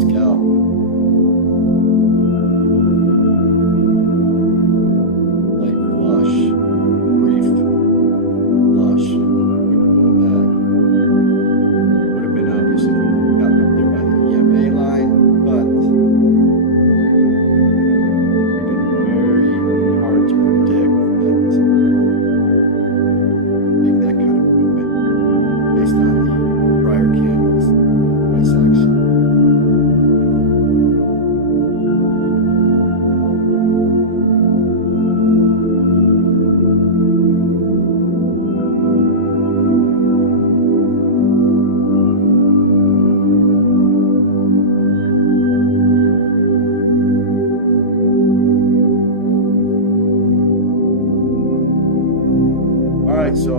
scalp. Light flush, brief flush, and then quick pullback. Would have been obvious if we gotten up there by the EMA line, but very hard to predict make that kind of movement based on the prior candles price action. All right, so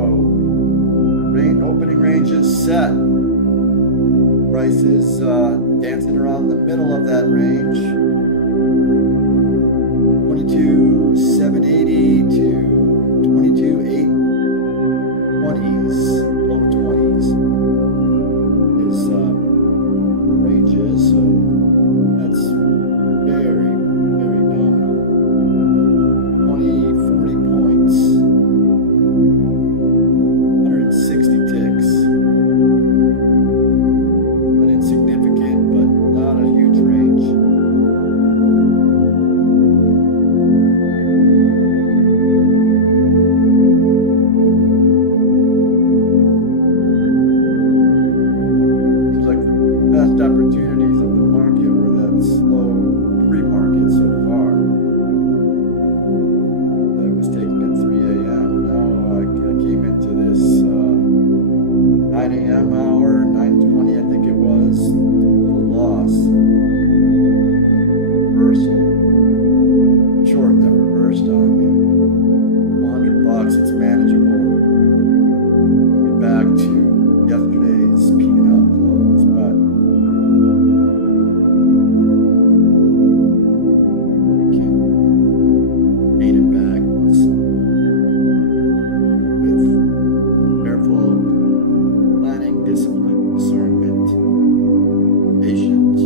opening range is set. Price is dancing around the middle of that range. 22,780 to 22,820s, low 20s is the range is. So that's very, very nominal. 20, 40 points. 160 ticks. Not insignificant, but not a huge range. Seems like the best opportunities of the market were that slow pre-market so far. That was taking at 3 a.m. Now I came into this 9 a.m. hour, 9:20 I think it was, a little loss. Reversal. Short that reversed on me. $100, it's manageable. We'll be back to yesterday's P&L close, but we can gain it back with careful planning, discipline, discernment, patience.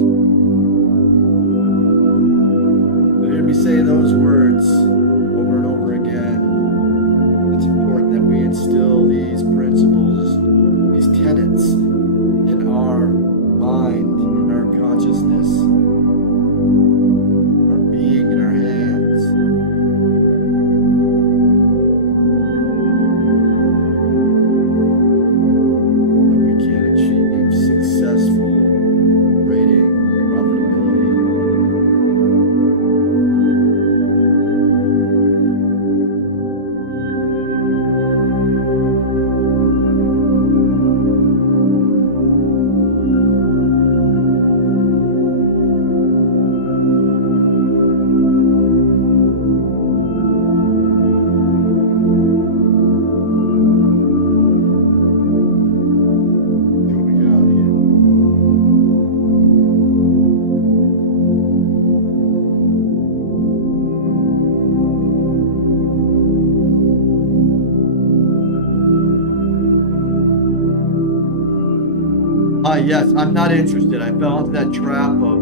Yes, I'm not interested. I fell into that trap of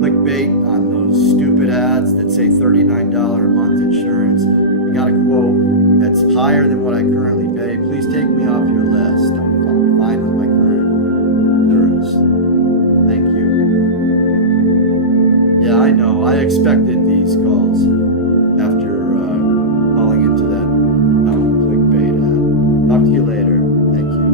clickbait on those stupid ads that say $39 a month insurance. I got a quote that's higher than what I currently pay. Please take me off your list. I'm fine with my current insurance. Thank you. Yeah, I know. I expected these calls after falling into that clickbait ad. Talk to you later. Thank you.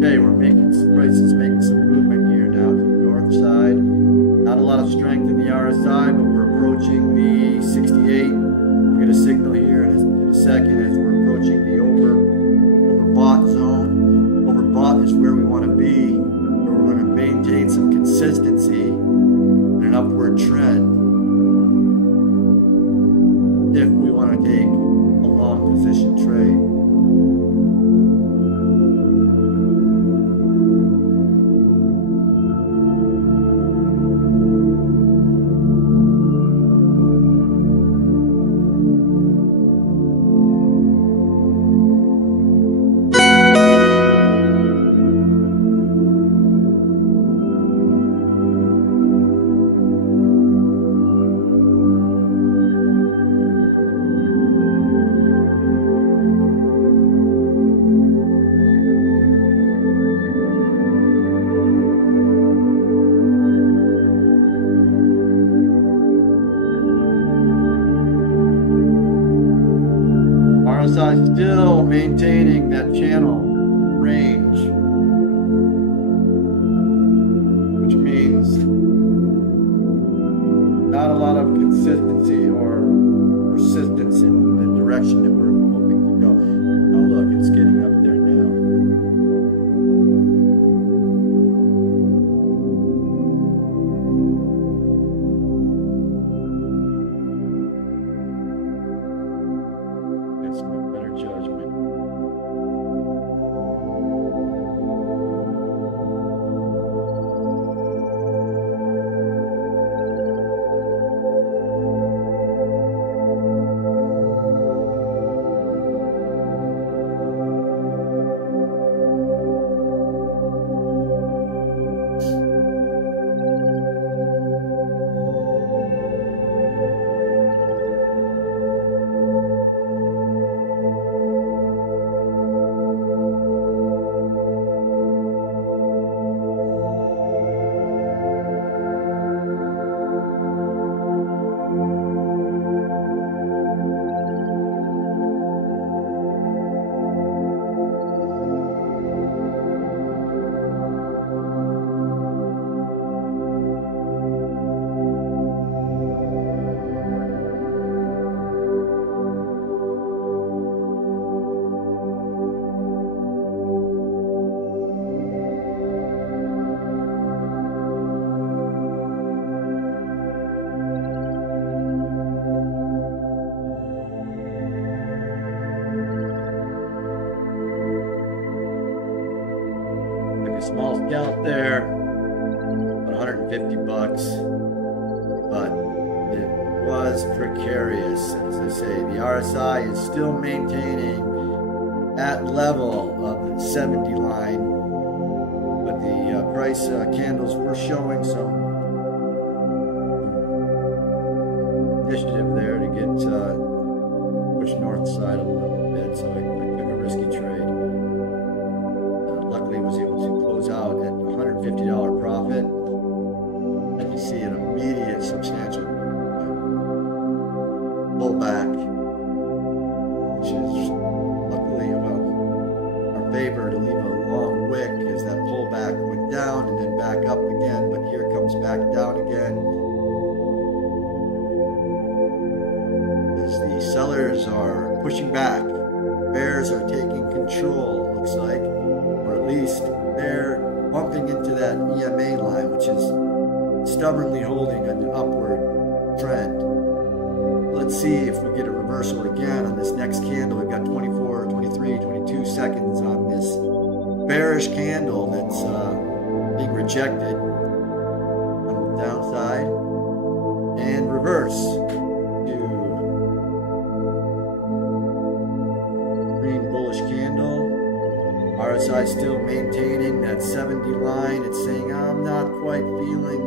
Okay, we're making some prices, making some movement here now to the north side. Not a lot of strength in the RSI, but we're approaching the 68. We'll get a signal here in a second as we're approaching the overbought zone. Overbought is where we want to be, where we're going to maintain some consistency and an upward trend if we want to take a long position trade. RSI still maintaining that channel range, which means not a lot of consistency or persistence in the direction that we're hoping to go. Oh look, it's getting up there now. It's my better judgment. Small scalp there, about 150 bucks, but it was precarious. As I say, the RSI is still maintaining at level of the 70 line, but the price candles were showing some initiative there to get push north side a little bit, so I took a risky trade. Luckily was able to close out at $150 profit. And you see an immediate substantial pullback, which is luckily our favor to leave a long wick as that pullback went down and then back up again, but here it comes back down again as the sellers are pushing back. Bears are taking control, looks like. Or at least they're bumping into that EMA line, which is stubbornly holding an upward trend. Let's see if we get a reversal again on this next candle. We've got 24, 23, 22 seconds on this bearish candle that's being rejected on the downside, and reverse to RSI still maintaining that 70 line. It's saying, I'm not quite feeling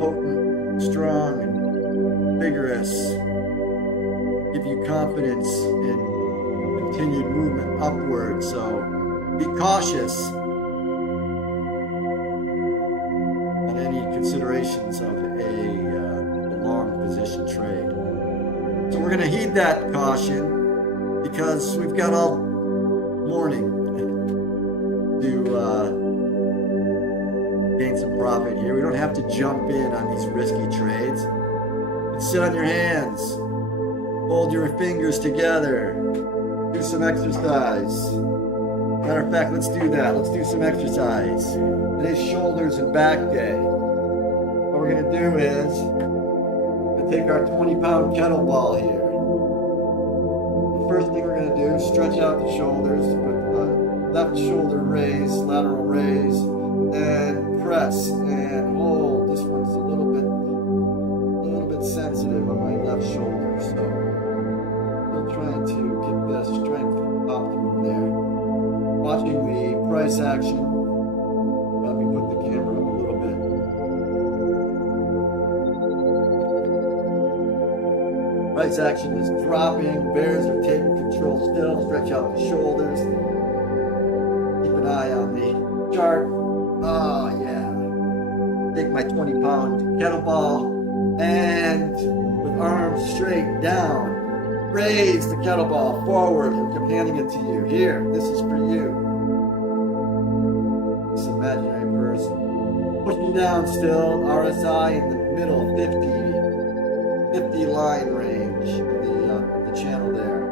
potent, strong, and vigorous. Give you confidence in continued movement upward. So be cautious on any considerations of a long position trade. So we're going to heed that caution because we've got all morning to gain some profit here. We don't have to jump in on these risky trades. Sit on your hands, hold your fingers together, do some exercise. Matter of fact, let's do that. Let's do some exercise. Today's shoulders and back day. What we're going to do is take our 20-pound kettlebell here. The first thing we're going to do is stretch out the shoulders with the left shoulder raise, lateral raise, and press and hold. This one's a little bit sensitive on my left shoulder, so still trying to get the strength optimum there. Watching the price action. Let me put the camera up a little bit. Price action is dropping. Bears are taking control still. Stretch out the shoulders. Keep an eye on the chart. Oh, yeah. Take my 20-pound kettlebell and with arms straight down, raise the kettlebell forward. I'm handing it to you. Here, this is for you. This imaginary person. Pushing down still. RSI in the middle, 50 line range of the channel there.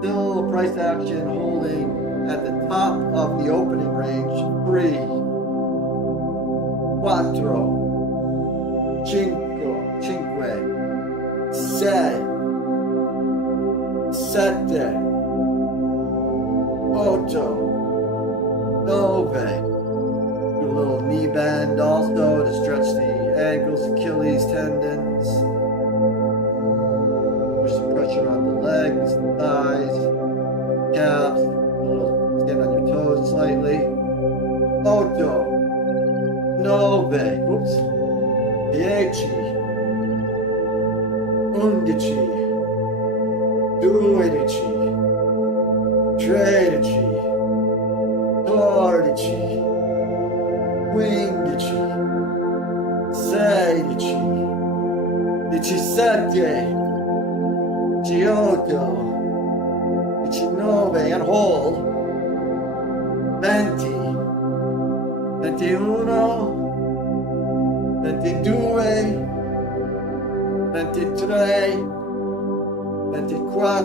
Still price action holding at the top of the opening range. 3, 4, 5, 6, 7, 8, 9. Do a little knee bend also to stretch the ankles, Achilles tendons. Push some pressure on the legs, thighs, calves. A little skin on your toes slightly. 8, 9, 10, 11, 12, 13, 14, 15, 16, 17, 18, 19, and hold. 20, 21, 22, 23, 24,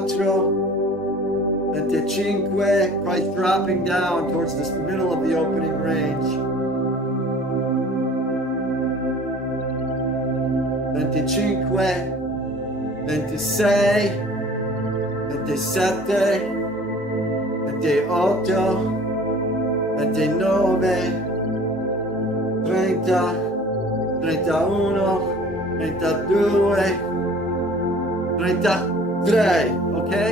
25, price dropping down towards the middle of the opening range. 25, 26, 27, 28, 29, 30, 31, 32, 33, okay?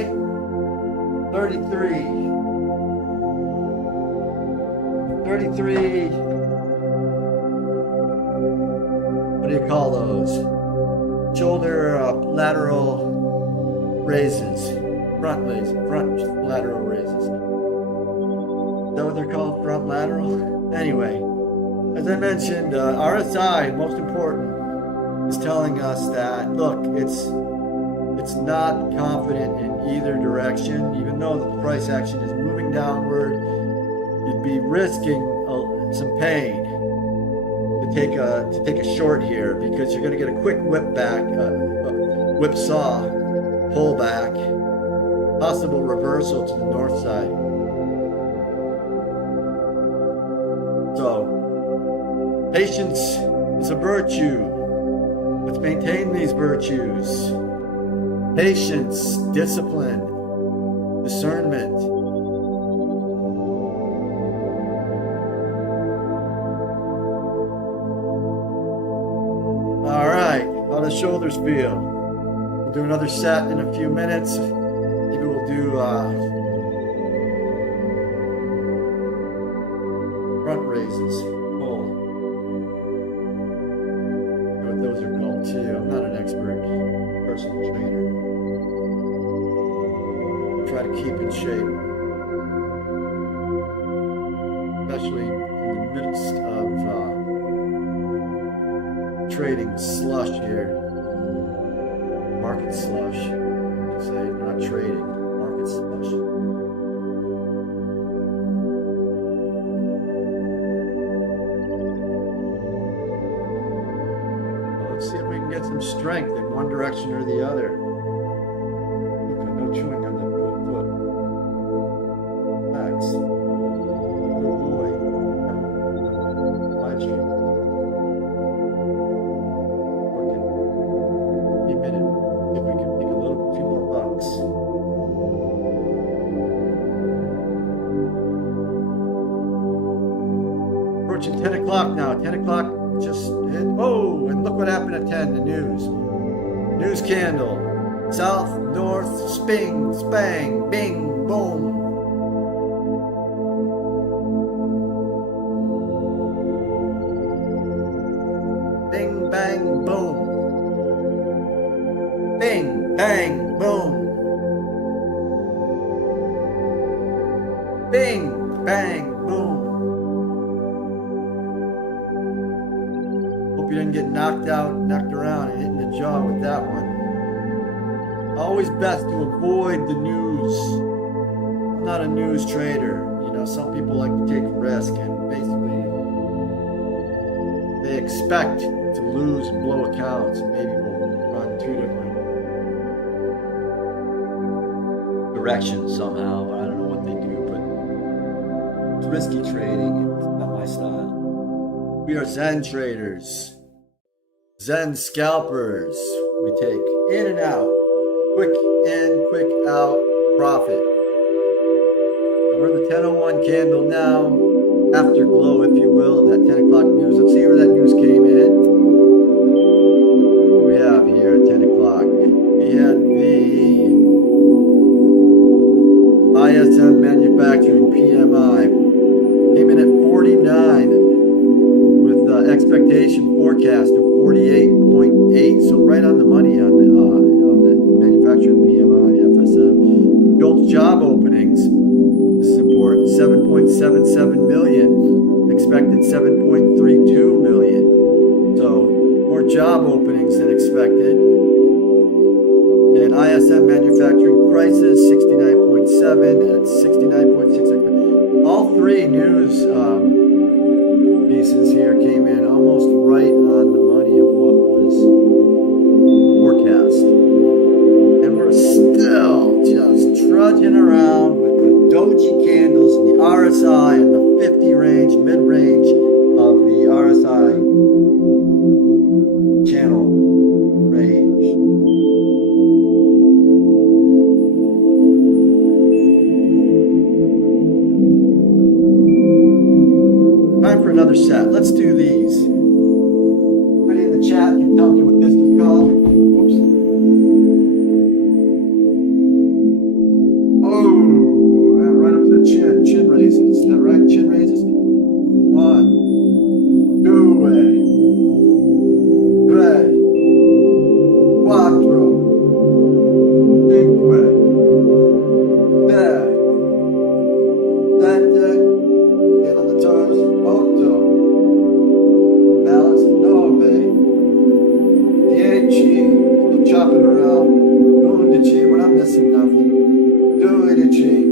33. What do you call those? Shoulder lateral raises. Front lateral raises. Is that what they're called? Front lateral? Anyway, as I mentioned, RSI, most important, is telling us that, look, it's not confident in either direction. Even though the price action is moving downward, you'd be risking some pain to take a short here, because you're going to get a quick whipsaw pullback, possible reversal to the north side. So, patience is a virtue. Let's maintain these virtues. Patience, discipline, discernment. All right, how do the shoulders feel? We'll do another set in a few minutes. Maybe we'll do Front raises, pull. I know what those are called too. I'm not an expert personal trainer. Try to keep in shape, especially in the midst of trading slush here. Market slush, I'd say, not trading, market slush. Well, let's see if we can get some strength in one direction or the other. Okay, no chewing on that foot. Relax. Good boy. Live stream. Working. Be a minute. If we can make a few more bucks. Approaching 10 o'clock now. 10 o'clock just hit. Oh, and look what happened at 10, the news. News candle. South, north, sping, spang, bing, boom. Bing, bang, boom. Bing, bang, boom. Bing, bang, boom. Hope you didn't get knocked around and hit in the jaw with that one. Always best to avoid the news. I'm not a news trader. You know, some people like to take a risk and basically they expect to lose and blow accounts and maybe we'll run two different directions somehow. I don't know what they do, but it's risky trading. It's not my style. We are Zen traders. Zen scalpers. We take in and out. Quick in, quick out, profit. We're in the 10:01 candle now, afterglow, if you will, of that 10 o'clock news. Let's see where that news came in. What do we have here at 10 o'clock? We had the ISM manufacturing PMI. Came in at 49 with expectation forecast of 48.8. So right on the money on the manufacturing PMI, FSM. Built job openings. This is important. 7.77 million. Expected 7.32 million. So more job openings than expected. And ISM manufacturing prices 69.7 at 69.6. All three news pieces here came in almost right on the money of what was forecast. And we're still just trudging around with the doji candles and the RSI and the 50 range, mid-range of the RSI channel range. Time for another set. Let's do these. Anybody in the chat can tell me what this is called? Whoops. Oh, right up to the chin. Chin raises. Is that right? Chin raises? 1, 2, 3, 4, 5, 6, 7, get on the toes, 8, balance, 9, 10, still chopping around, 11, we're not missing nothing, 12, 13,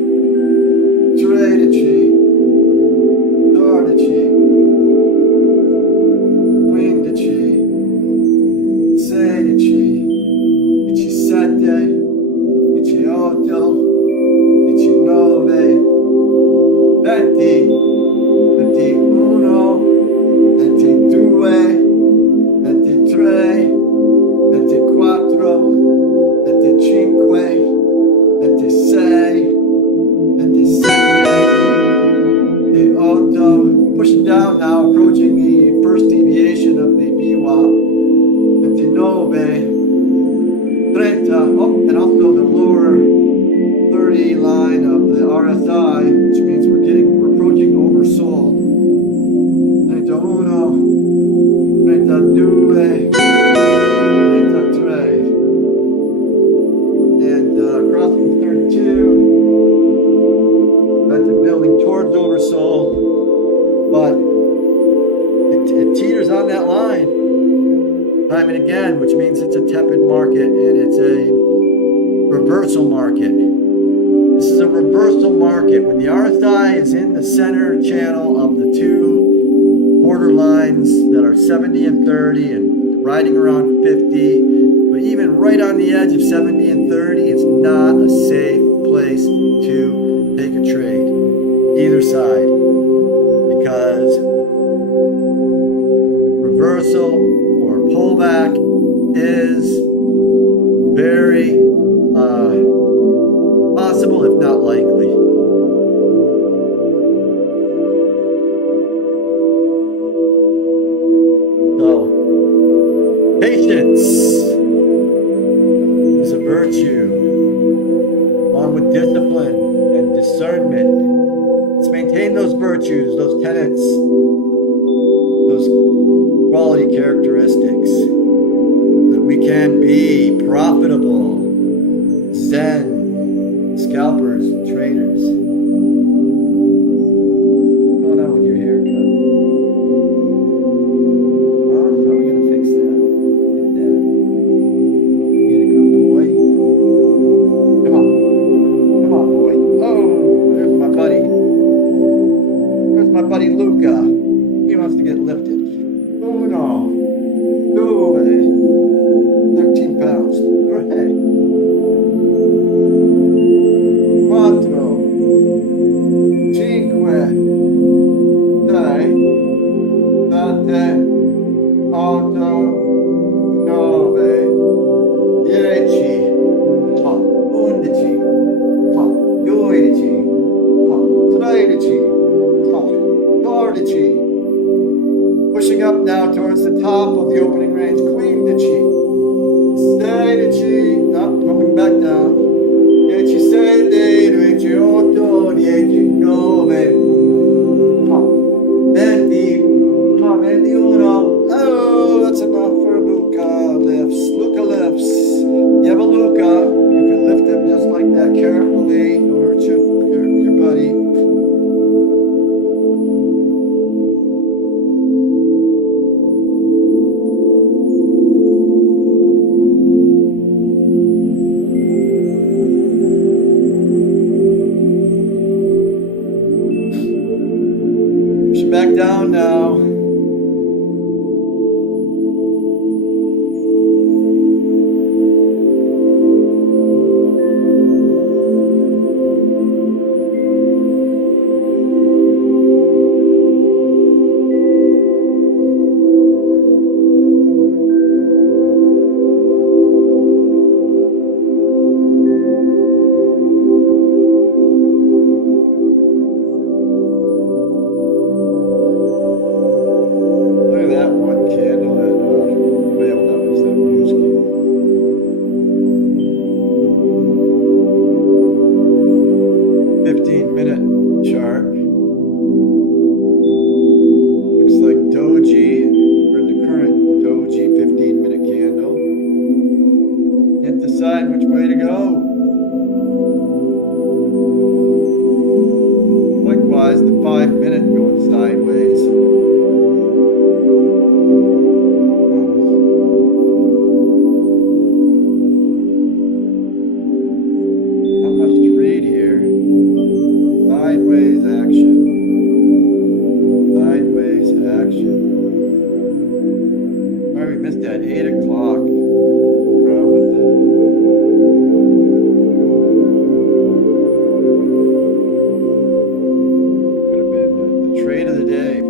14, pushing down now, approaching the first deviation of the VWAP. 29, 30, oh, and also the lower 30 line of the RSI, which means we're approaching oversold. market, and it's a reversal market. This is a reversal market. When the RSI is in the center channel of the two border lines that are 70 and 30 and riding around 50, but even right on the edge of 70 and 30, it's not a safe place to take a trade, either side, because reversal or pullback is very possible, if not likely. So, patience is a virtue, along with discipline and discernment. Let's maintain those virtues, those tenets, those quality characteristics, that we can be profitable, Zen scalpers, traders. What's going on with your haircut? Oh, how are we gonna fix that? Get that. Get a good boy. Come on. Come on, boy. Oh, there's my buddy. There's my buddy Luca. He wants to get lifted. Oh no. No way. 13 pounds. Hooray. Quattro, cinque, sei, sette, otto, nove, 10, 11, 12, 13, 14. Pushing up now towards the top of the opening range. 15, 16, coming back down. 17, 18, 19, 20, 21. Oh, that's enough for Luca lifts. Luca lifts. You have a Luca. You can lift him just like that carefully. Don't hurt your buddy. Back down now. Decide which way to go. Likewise, the 5-minute going sideways. Not much to read here. Sideways action. Sideways action. Sorry, we missed that 8 o'clock. Trade of the day.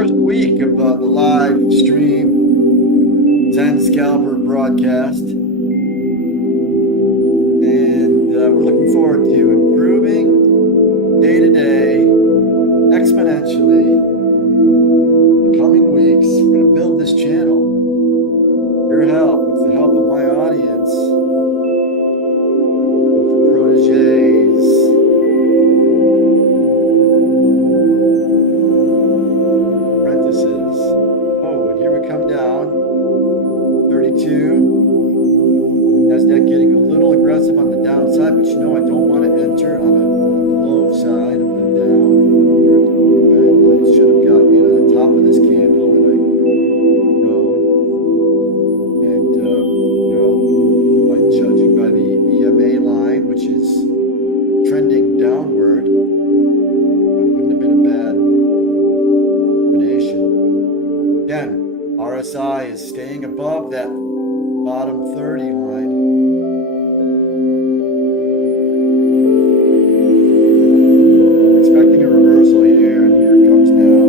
first week of the live stream Zen Scalper broadcast. And we're looking forward to improving day to day, exponentially. In the coming weeks, we're going to build this channel. Your help, with the help of my audience, of proteges, apprentices. Oh, and here we come down. 32. NASDAQ getting a little aggressive on the downside, but you know I don't want to enter on the low side of the down. And I should have gotten in on the top of this candle, and I know. And by judging by the EMA line, which is trending downward, it wouldn't have been a bad combination. Again, RSI is staying above that bottom 30 line. I'm expecting a reversal here, and here it comes now.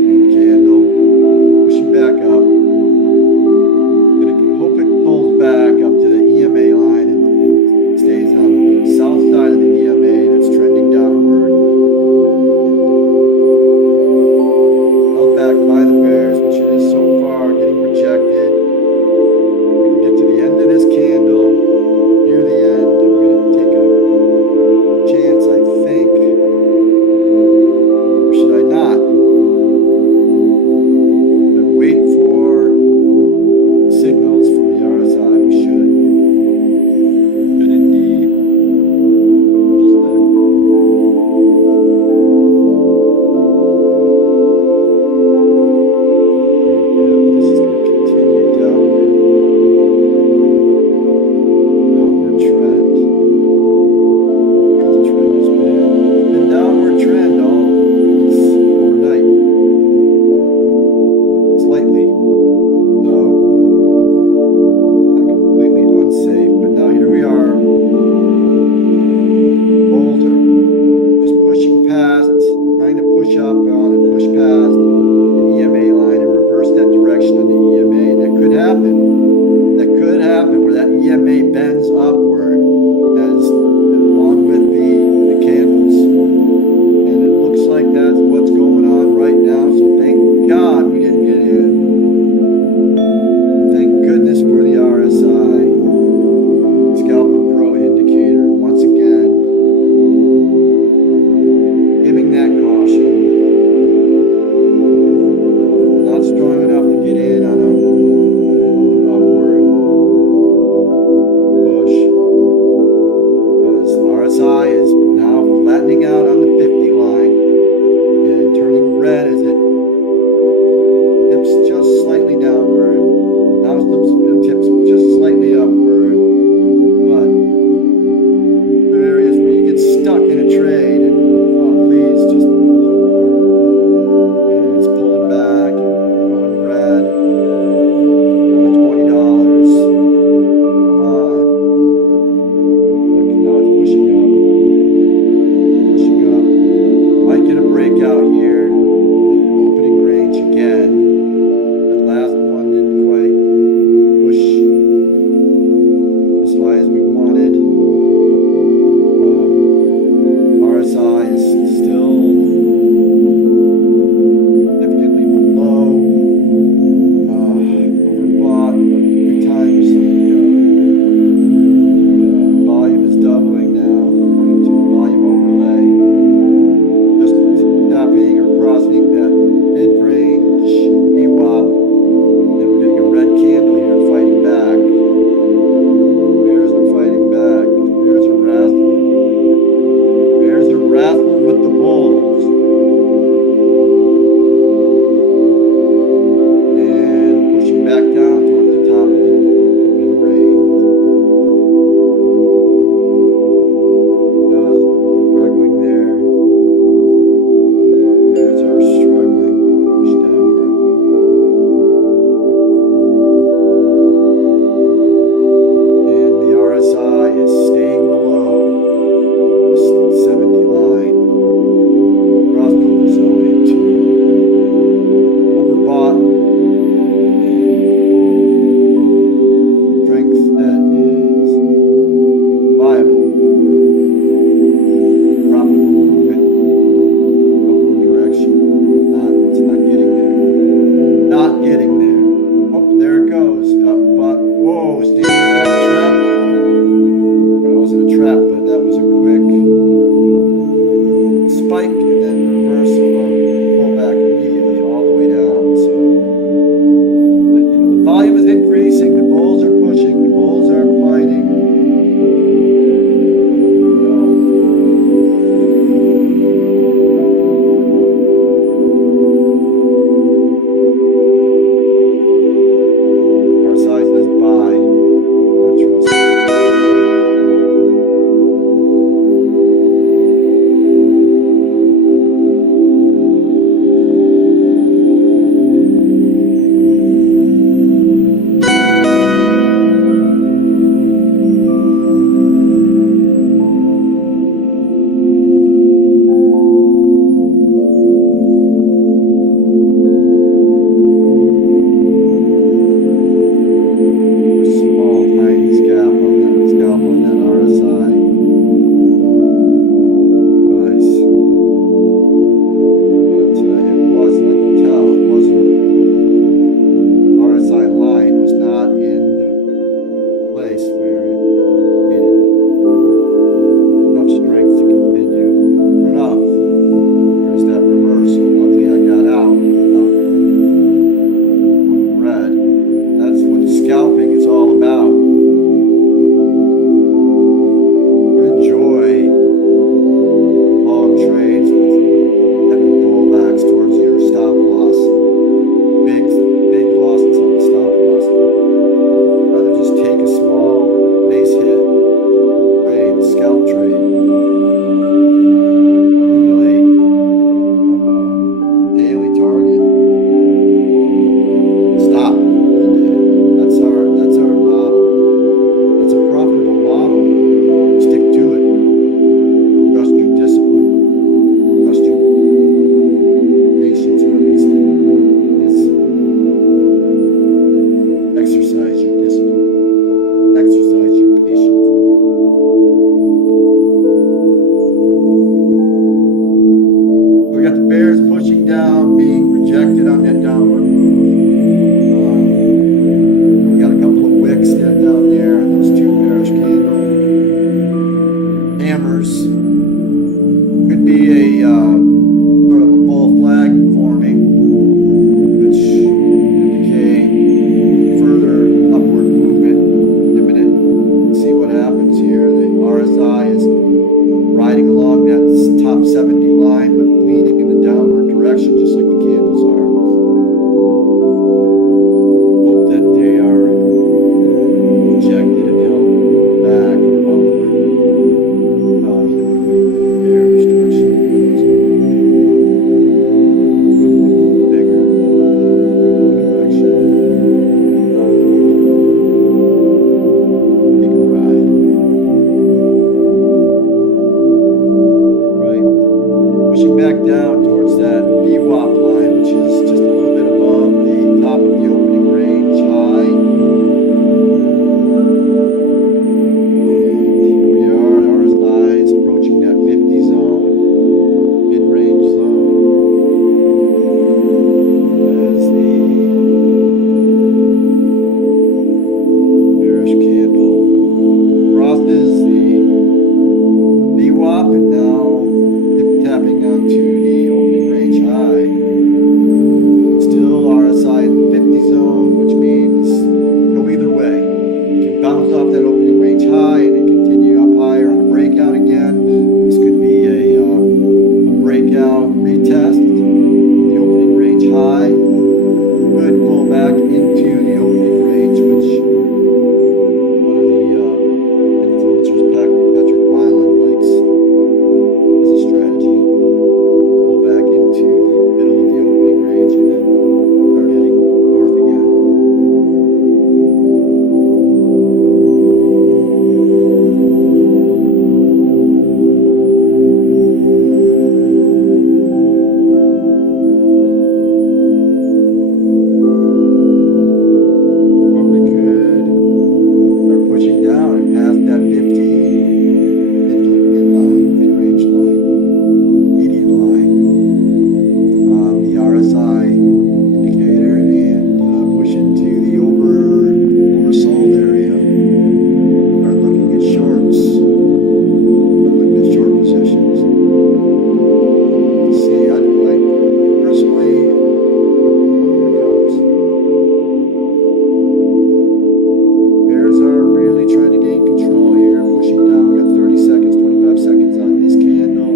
Green candle, pushing back up. Gonna hope it pulls back up to the EMA line and stays on the south side of the EMA that's trending downward. Held back by the bears, which it is so far, getting rejected. hammers. Could be a sort of a bull flag forming, which indicate further upward movement imminent. See what happens here. The RSI is riding along that top 70 line, but leaning in the downward direction, just like the candles are. Hope that they are ejected and held back or upward. Bearish direction. Bigger direction. Bigger ride. Right? Pushing back down towards that VWAP line, which is just a little bit above the top of the opening range high. And here we are, RSI is approaching that 50 zone, mid-range zone. As the bearish candle crosses the VWAP and now tapping onto the opening range high. Still RSI in the 50 zone, which means go either way. You can bounce off that opening range high and then continue up higher on a breakout again. This could be a breakout retest of the opening range high. Could pull back into the opening range, which one of the influencers, Patrick Wyland, likes as a strategy. Pull back into the middle of the opening range and then start heading north again. Or we could start pushing down and past that 50 mid-range line, median line on the RSI indicator and push into the oversold area. Start looking at shorts. Start looking at short positions. Let's see, I personally, here it comes. Bears are really trying to gain control here, pushing down. We got 30 seconds, 25 seconds on this candle.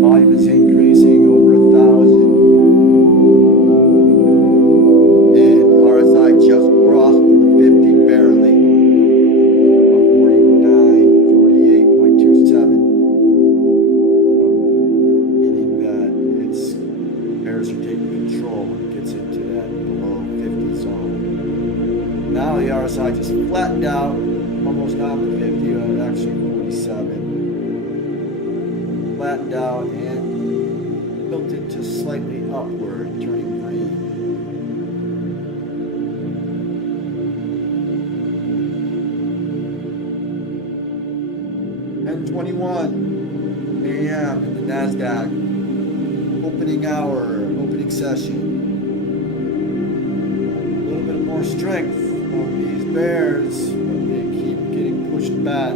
Volume is increasing over 1,000. And RSI just crossed the 50 barely. 48.27. Meaning that it's bears are taking control when it gets into that below 50 zone. Now the RSI just flattened out, almost on the 50, actually 47. Flattened out and tilted to slightly upward, turning green. And 21 a.m. in the NASDAQ opening hour, opening session. A little bit more strength on these bears, but they keep getting pushed back.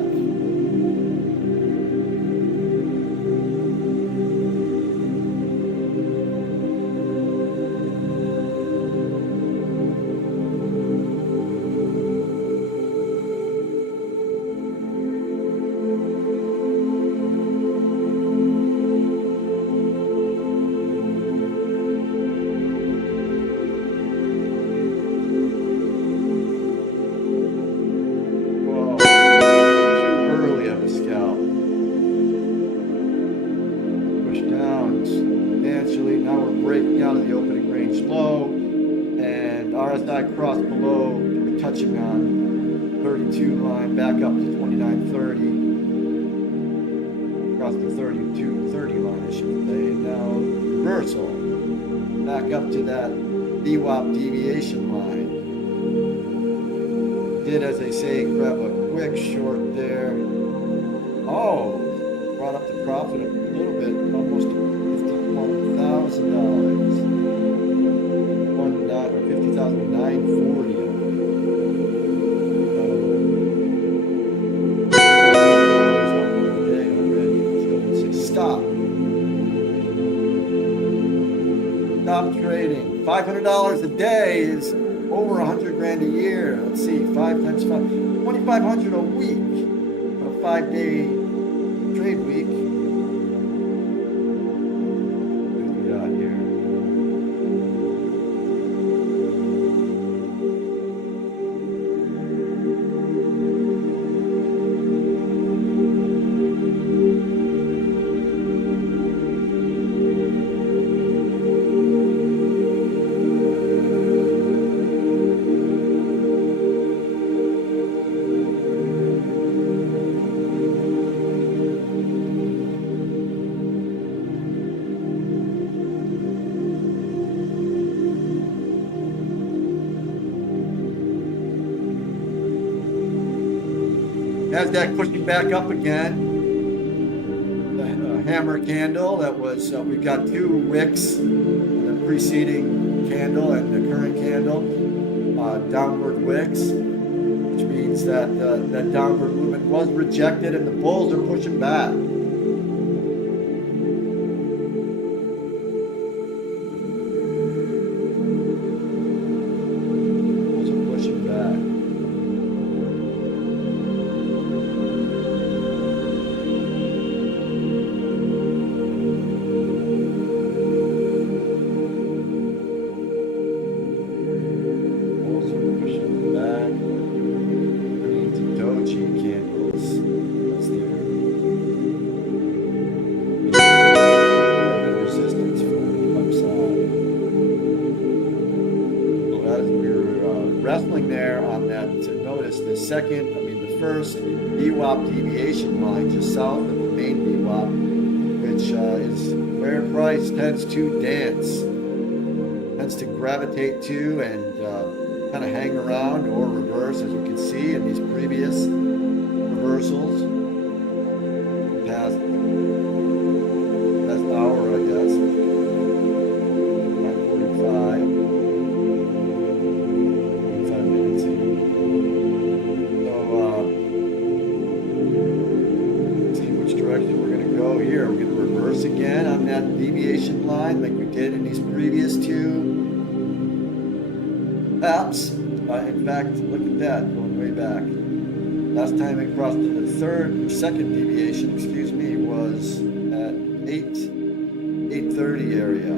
Whoa, too early of a scalp. Push down substantially. Now we're breaking out of the opening range low, and RSI crossed below. We're touching on 32 line, back up to 29.30. Across the 32.30 line, I should say. And now reversal. Back up to that VWAP deviation line. Did, as they say, grab a quick short there. Oh, brought up the profit a little bit, almost $51,000. $50,940. $500 a day is over 100 grand a year. Let's see, 5 times 5, 2,500 a week on a 5-day trade week. What do we got here? NASDAQ pushing back up again. The hammer candle that was, we've got 2 wicks, the preceding candle and the current candle, downward wicks, which means that that downward movement was rejected and the bulls are pushing back. Bulls are pushing back. Wrestling there on that, notice the first VWAP deviation line just south of the main VWAP, which is where price tends to dance, tends to gravitate to and kind of hang around or reverse, as you can see in these previous reversals. Past hour, I guess. 9:45. Here we're going to reverse again on that deviation line like we did in these previous 2 apps. In fact, look at that, going way back. Last time it crossed the second deviation, was at 8:30 area.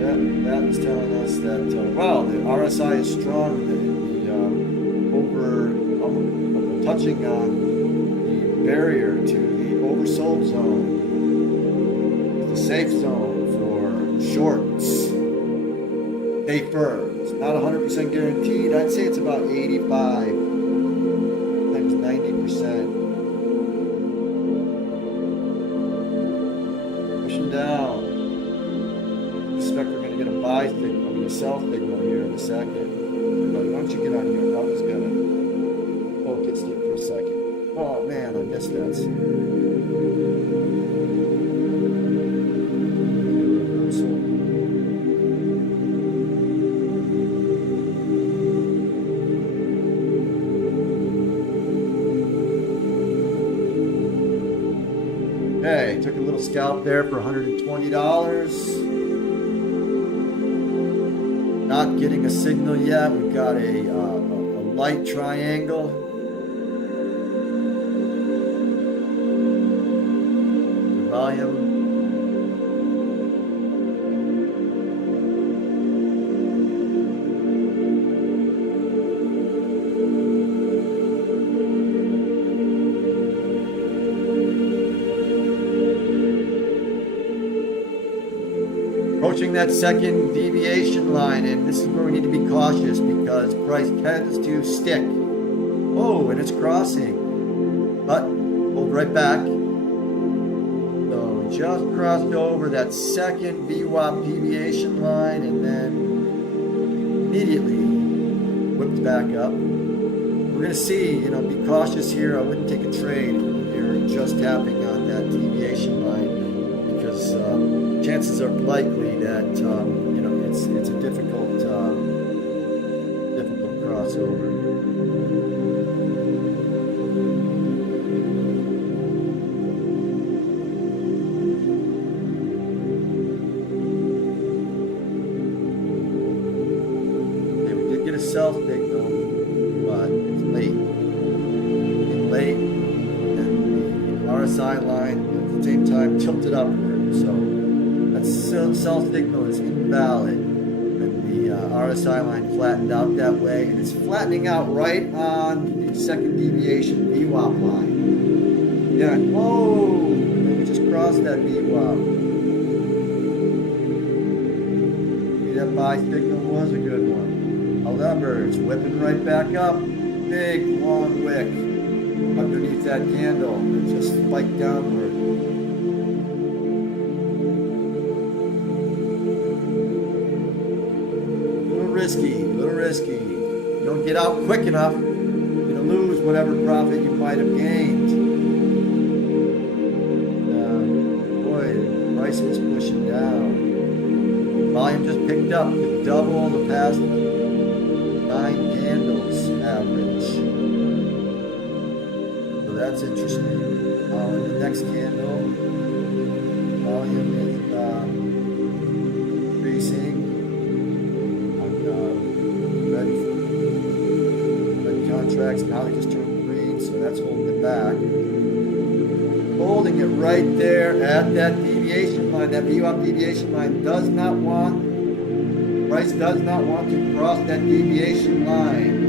8:30. That is telling us that wow, the RSI is strong. Touching on the barrier to the oversold zone, the safe zone for shorts. Safer. It's not 100% guaranteed. I'd say it's about 85 times 90%. Pushing down. I expect we're going to get a buy signal, a sell signal here in a second. But why don't you get on here? I was going to focus it for a second. Oh man, I missed that. Okay, took a little scalp there for $120. Not getting a signal yet. We've got a light triangle. Volume. Approaching that second deviation line, and this is where we need to be cautious because price tends to stick. Oh, and it's crossing, but hold right back. Just crossed over that second VWAP deviation line and then immediately whipped back up. We're going to see, be cautious here. I wouldn't take a trade if you're just tapping on that deviation line because chances are likely that, it's a difficult crossover. busted upward. So that sell signal is invalid. And the RSI line flattened out that way, and it's flattening out right on the second deviation VWAP line. Yeah, whoa! We just crossed that VWAP. That buy signal was a good one. However, it's whipping right back up. Big long wick underneath that candle. It just spiked downward. A little risky. You don't get out quick enough, you're gonna lose whatever profit you might have gained. Boy, the price is pushing down. Volume just picked up to double the past 9 candles average. So that's interesting. In the next candle, volume is increasing on red contracts. Now they just turned green, so that's holding it back. Holding it right there at that deviation line. That VWAP deviation line does not want, price does not want to cross that deviation line.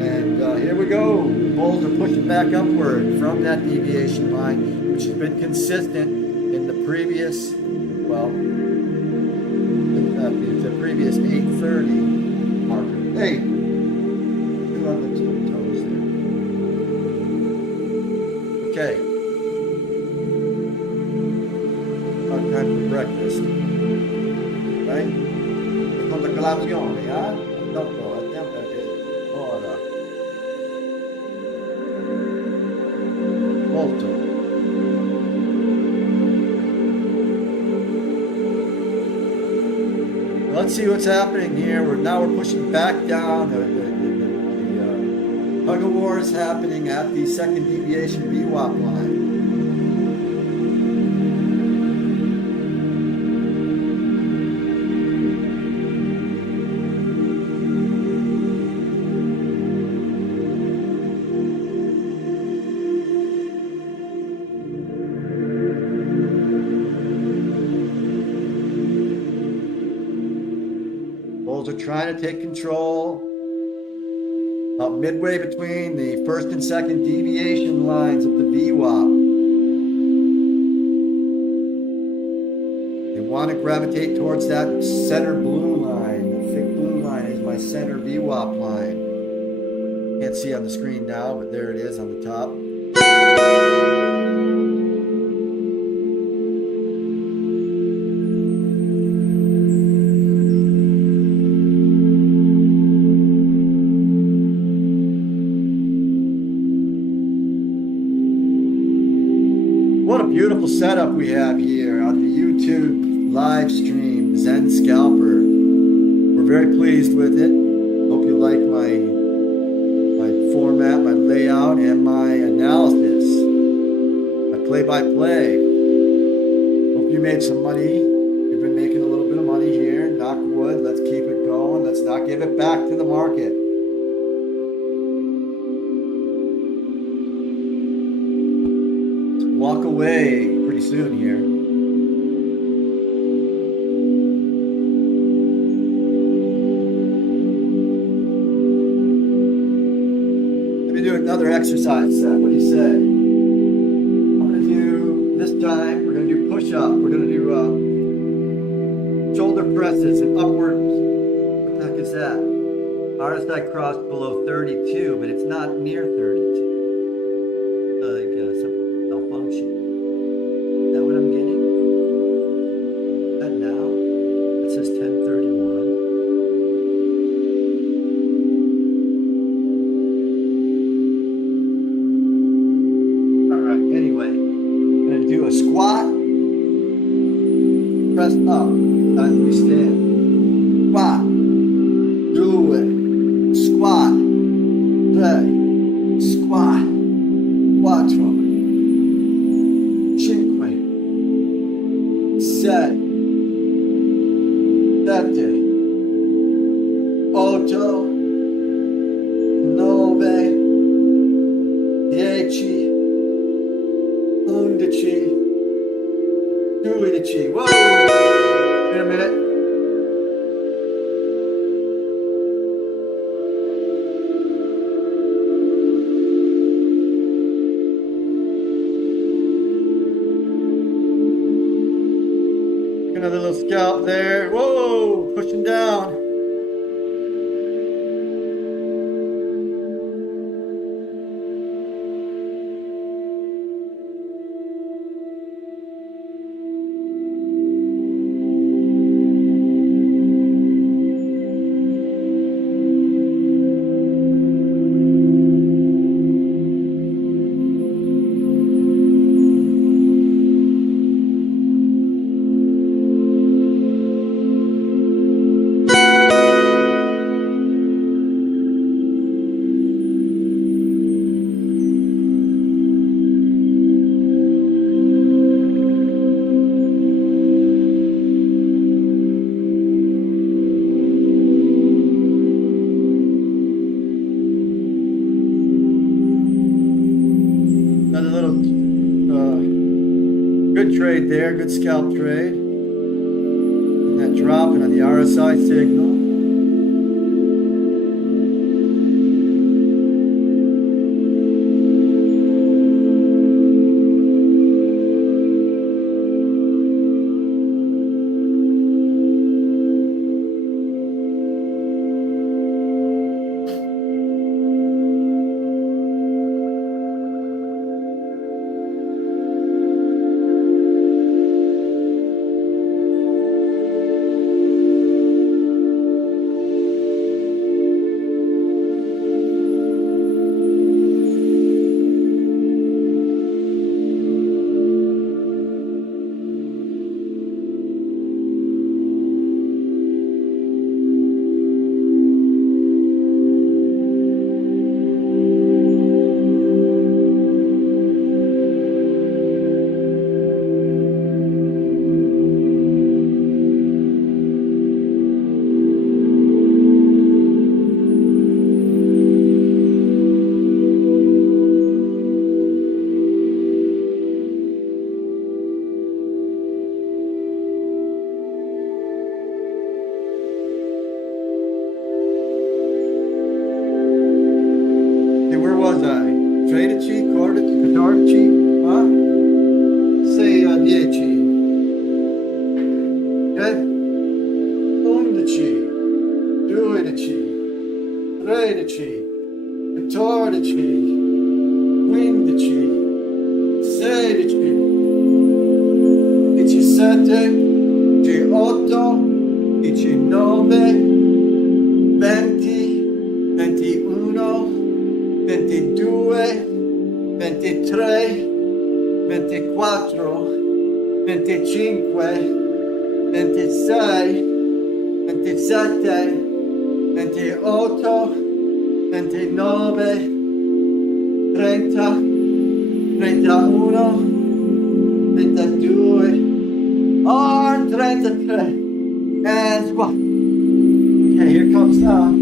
And here we go. Bulls are pushing back upward from that deviation line, which has been consistent in the previous, well, the previous 830 marker. Hey, two on the toes there. Okay. Time for breakfast. Right? Quando colazione, dopo andiamo perché ora. Molto. Let's see what's happening here. We're pushing back down. The tug of war is happening at the second deviation VWAP line. Bulls are trying to take control about midway between the first and second deviation lines of the VWAP. They want to gravitate towards that center blue line. The thick blue line is my center VWAP line. Can't see on the screen now, but there it is on the top. What a beautiful setup we have here on the YouTube live stream, Zen Scalper. We're very pleased with it. Hope you like my format, my layout, and my analysis, my play-by-play. Hope you made some money. You've been making a little bit of money here. Knock wood. Let's keep it going. Let's not give it back to the market. Walk away pretty soon here. Let me do another exercise set. What do you say? I'm going to do, this time, we're going to do push-up. We're going to do shoulder presses and upwards. What the heck is that? RSI crossed below 32, but it's not near 32. Malfunction. Is that what I'm getting? Is that now? That says 1031. Alright, anyway. I'm going to do a squat. Press up as we stand. Squat. Do it. Squat. Play. Squat. Quattro. 6, 7, 8, 9, 10, 11, 2 Whoa! Wait a minute. Another little scalp there. Whoa! Pushing down. Good trade there, good scalp trade. And that dropping on the RSI signal. Was I? 13, 14, huh? Say 10. Ok? 11, 12, 13, 14, 15, 16, 17, 18, 19, 20, 21, 22, 23, 24, 25, 26, 27, 28, 29, 30, 31, 32, or 33, and one. Okay, here comes now.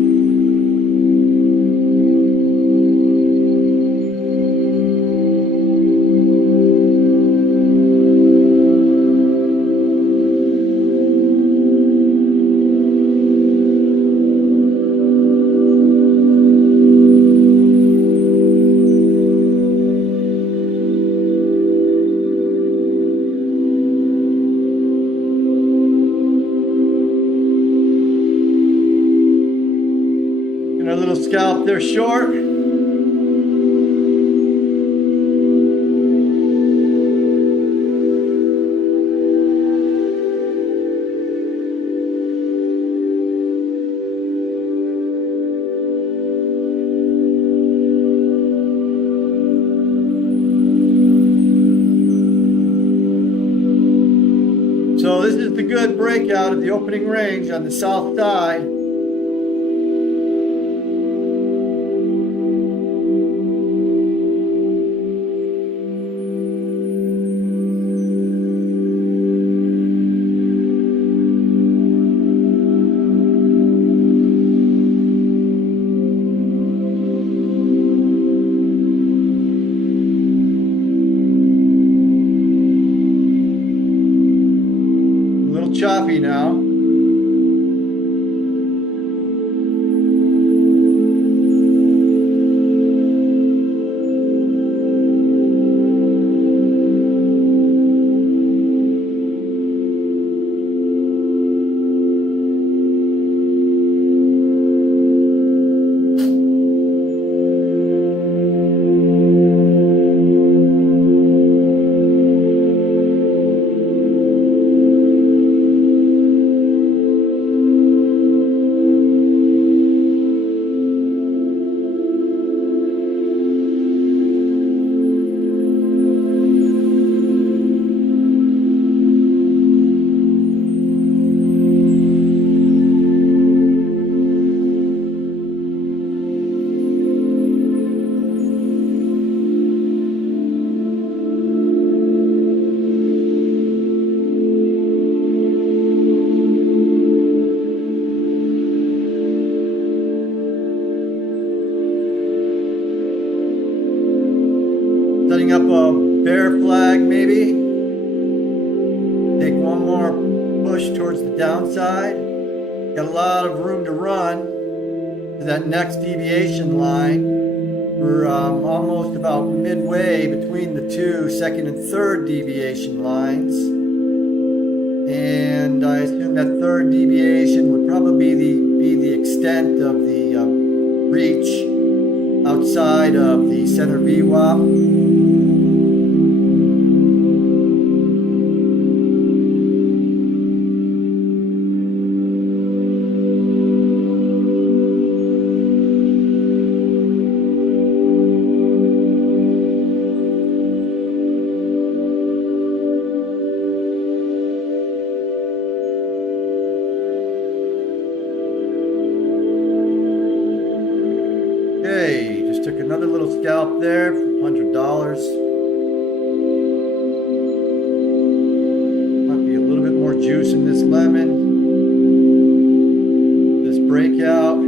A little scalp there short. So this is the good breakout of the opening range on the south side. choppy now. Setting up a bear flag maybe. Take one more push towards the downside. Got a lot of room to run to that next deviation line. We're almost about midway between the two second and third deviation lines. And I assume that third deviation would probably be the extent of the reach outside of the center VWAP. Okay, just took another little scalp there for $100. Might be a little bit more juice in this lemon. This breakout.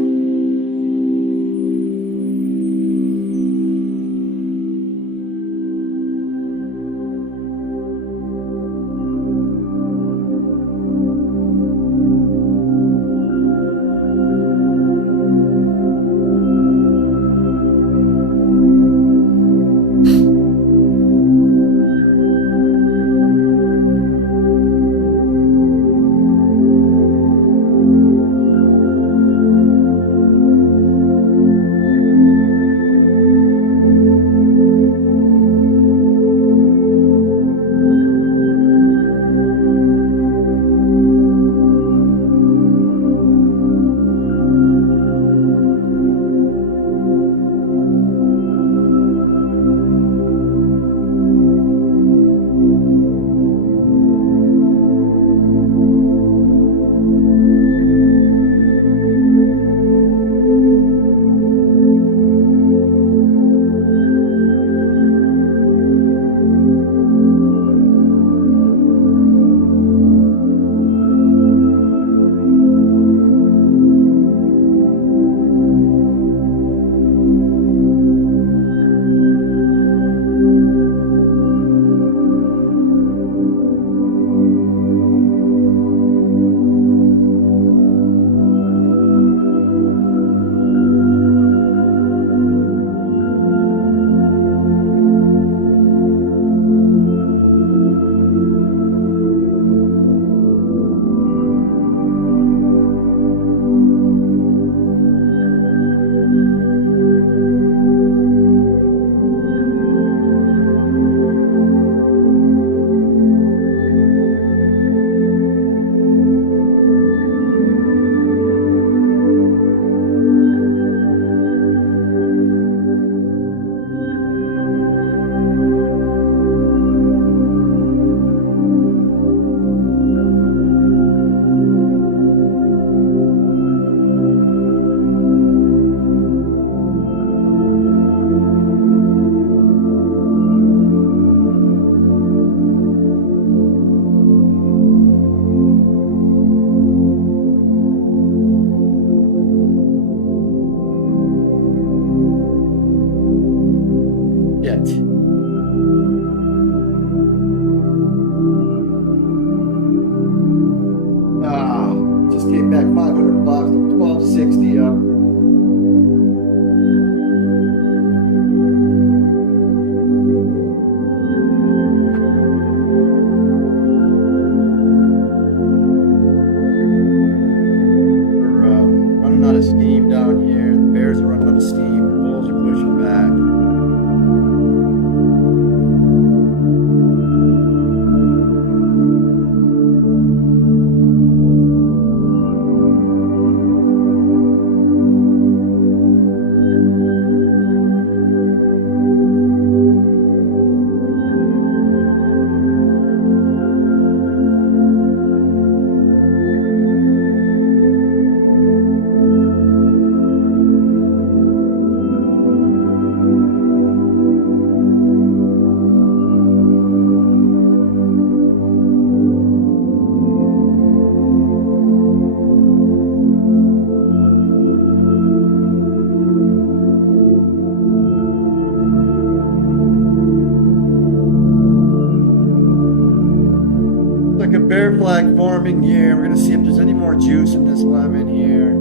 bear flag forming here. We're going to see if there's any more juice in this lemon here.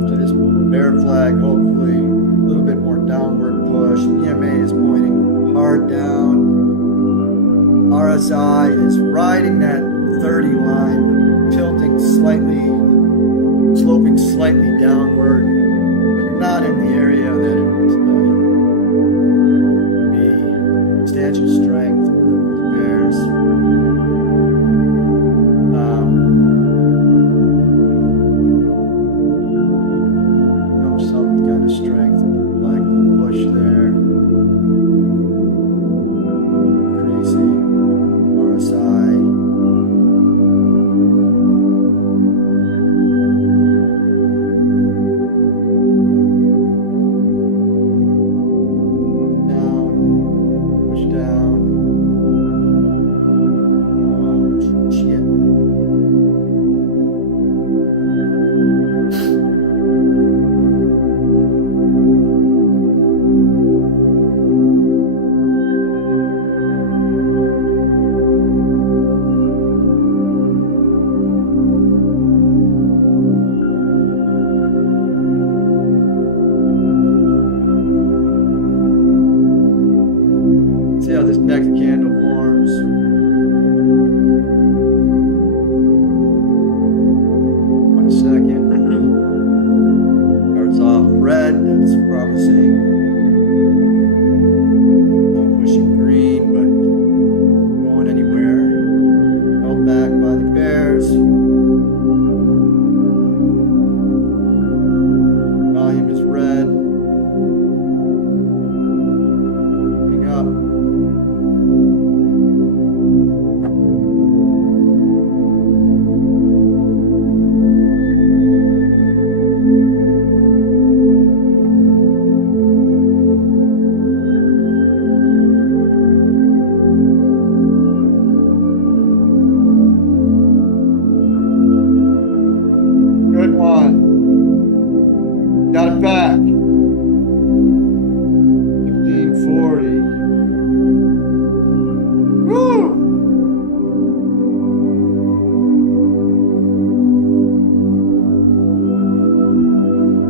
After this bear flag, hopefully a little bit more downward push. EMA is pointing hard down. RSI is riding that 30 line, tilting slightly, sloping slightly downward, but not in the area that it would be substantial strength for the bears. Some kind of strength, like the push there, increasing RSI. Down, push down. Oh, shit. See how this next candle forms. One second. Starts off red, that's promising. Not pushing green, but going anywhere. Held back by the bears. Volume is red. Coming up. Good one. Got it back. 1540. Woo!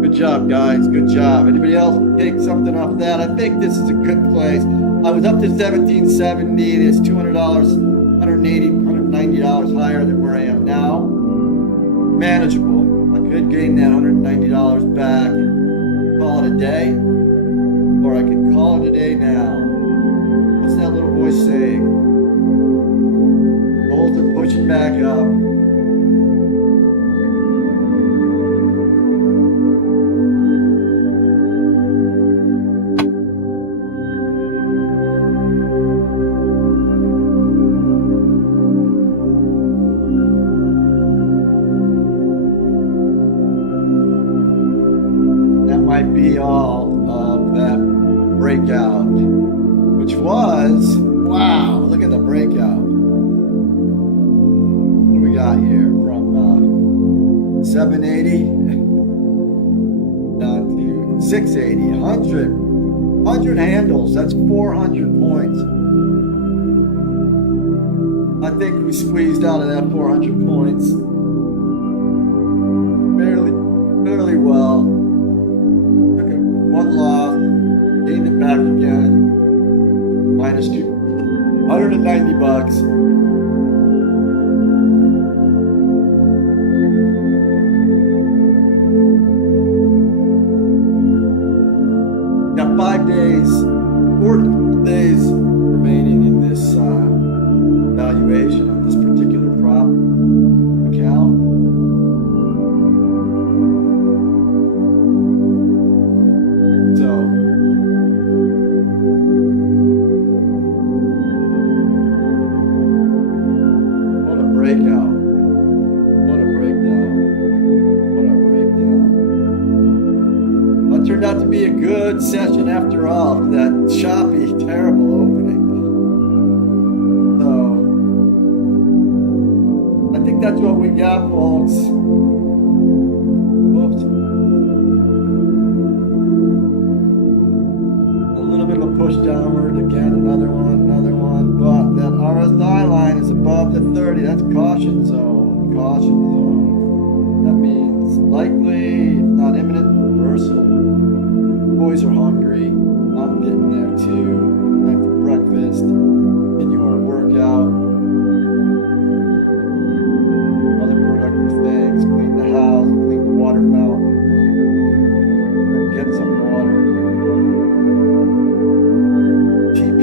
Good job, guys. Good job. Anybody else take something off that? I think this is a good place. I was up to 1770. It's $200, $180, $190 higher than where I am now. Manageable. I could gain that $190 back and call it a day, or I could call it a day now. What's that little voice saying? Bulls are pushing back up. Might be all of that breakout, which was, wow, look at the breakout. What do we got here? From 780 down to 680, 100 handles, that's 400 points. I think we squeezed out of that 400 points fairly well. One loss, gained it back again, minus $190. Got 4 days remaining in this valuation of this particular prop account. So, what a breakout. What a breakdown. What a breakdown. Well, it turned out to be a good session after all, for that choppy, terrible opening. So, I think that's what we got, folks. Whoops. little bit of a push downward. Again, another one. But that RSI line is above the 30. That's caution zone. That means likely, if not imminent, reversal. Boys are hungry. I'm getting there too. Time for breakfast. Continue our workout. Other productive things. Clean the house. Clean the water fountain. Go get some water. TP.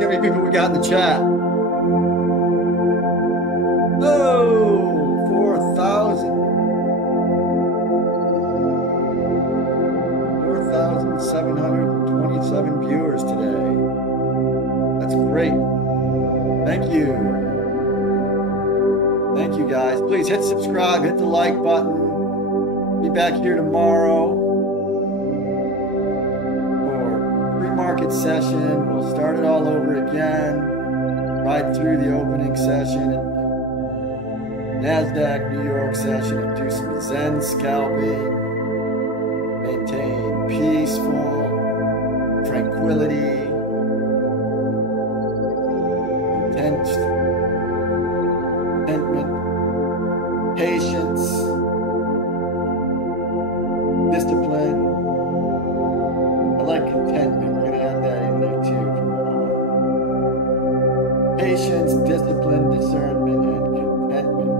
How many people we got in the chat? Oh, 4,000. 4,727 viewers today. That's great. Thank you. Thank you, guys. Please hit subscribe, hit the like button. Be back here tomorrow for pre-market session. We'll start it all over again. Ride through the opening session and NASDAQ New York session and do some Zen scalping. Maintain peaceful tranquility, contentment, patience, discipline. I like contentment. We're going to add that in there too from now on. Patience, discipline, discernment, and contentment.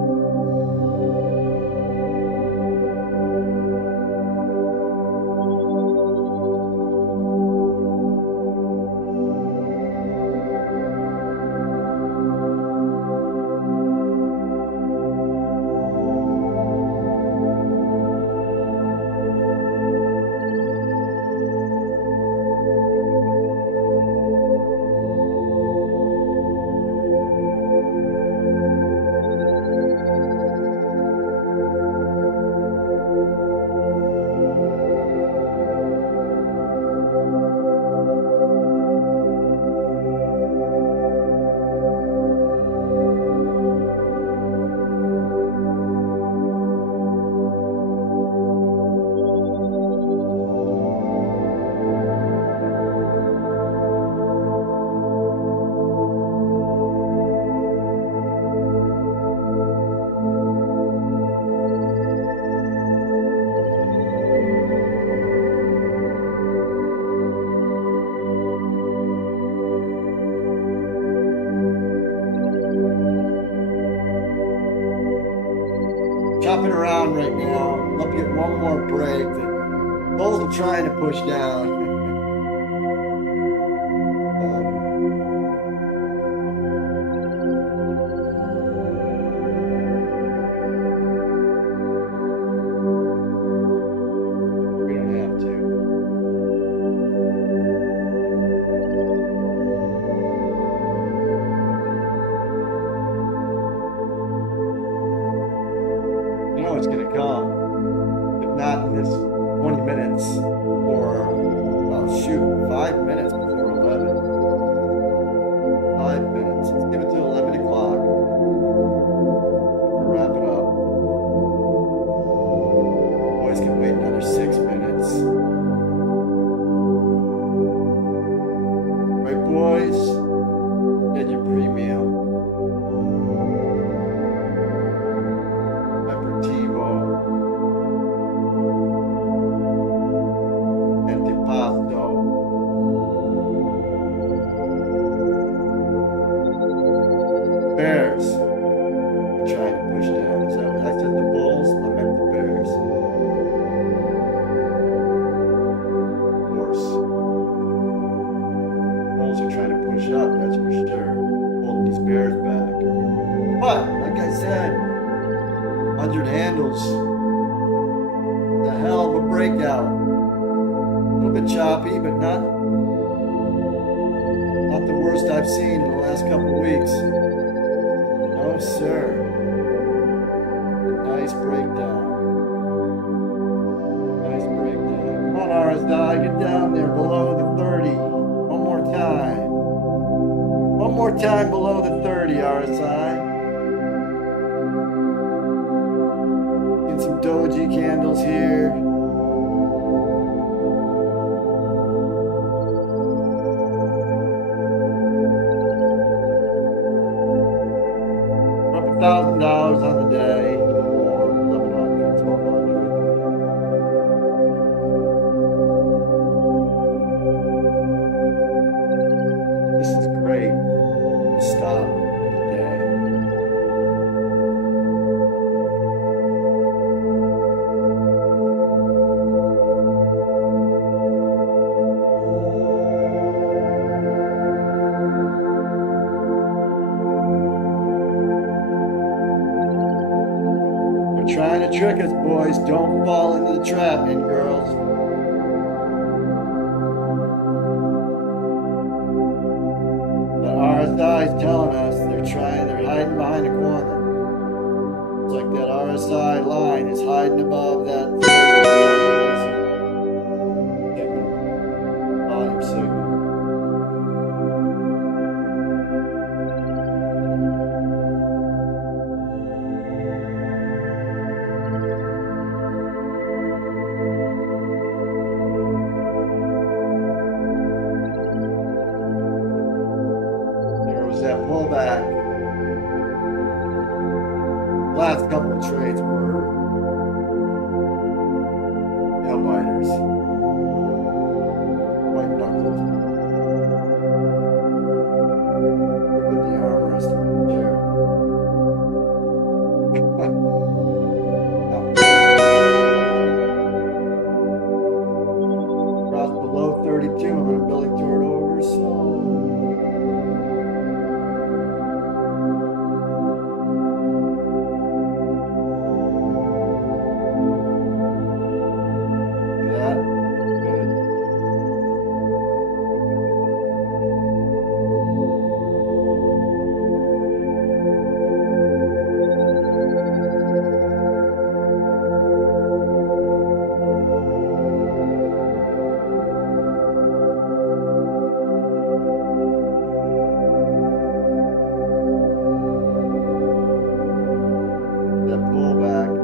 Chopping around right now. I'll get one more break. The bulls are trying to push down. We don't have to. You know it's going to come. If not in this 20 minutes or, well, shoot, 5 minutes before 11. 5 minutes. Let's give it to 11 o'clock. We'll wrap it up. Boys can wait another 6 minutes. boys. Get your premium. Aperitivo. Antipasto. Bears. I'm trying to push down. Is that what I said? The Bulls? I meant the Bears. Horse. Bulls are trying to push up, that's for sure. Holding these Bears back. But, like I said, 100 handles. The hell of a breakout. A little bit choppy, but not the worst I've seen in the last couple of weeks. No, sir. Nice breakdown. Nice breakdown. Come on, RSI, get down there below the 30. One more time. One more time below the 30, RSI. Get some doji candles here. We're up $1,000 on the day. A little more, 1,100, 1,200. This is great. Stop today. They're trying to trick us, boys. Don't fall into the trap, and girls. RSI is telling us they're hiding behind a corner. It's like that RSI line is hiding above that signal, volume signal. That pullback. Last couple of trades were nail biters, white knuckles. Look at the armrest right there. Crossed below 32, and I'm building toward over, so.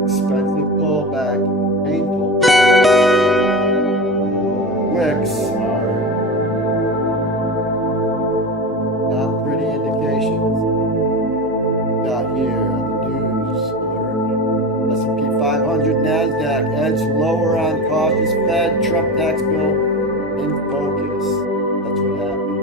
Expensive pullback, painful. Wicks are not pretty indications. Got here on the news alert. S&P 500 NASDAQ edged lower on cautious Fed Trump tax bill in focus. That's what happened.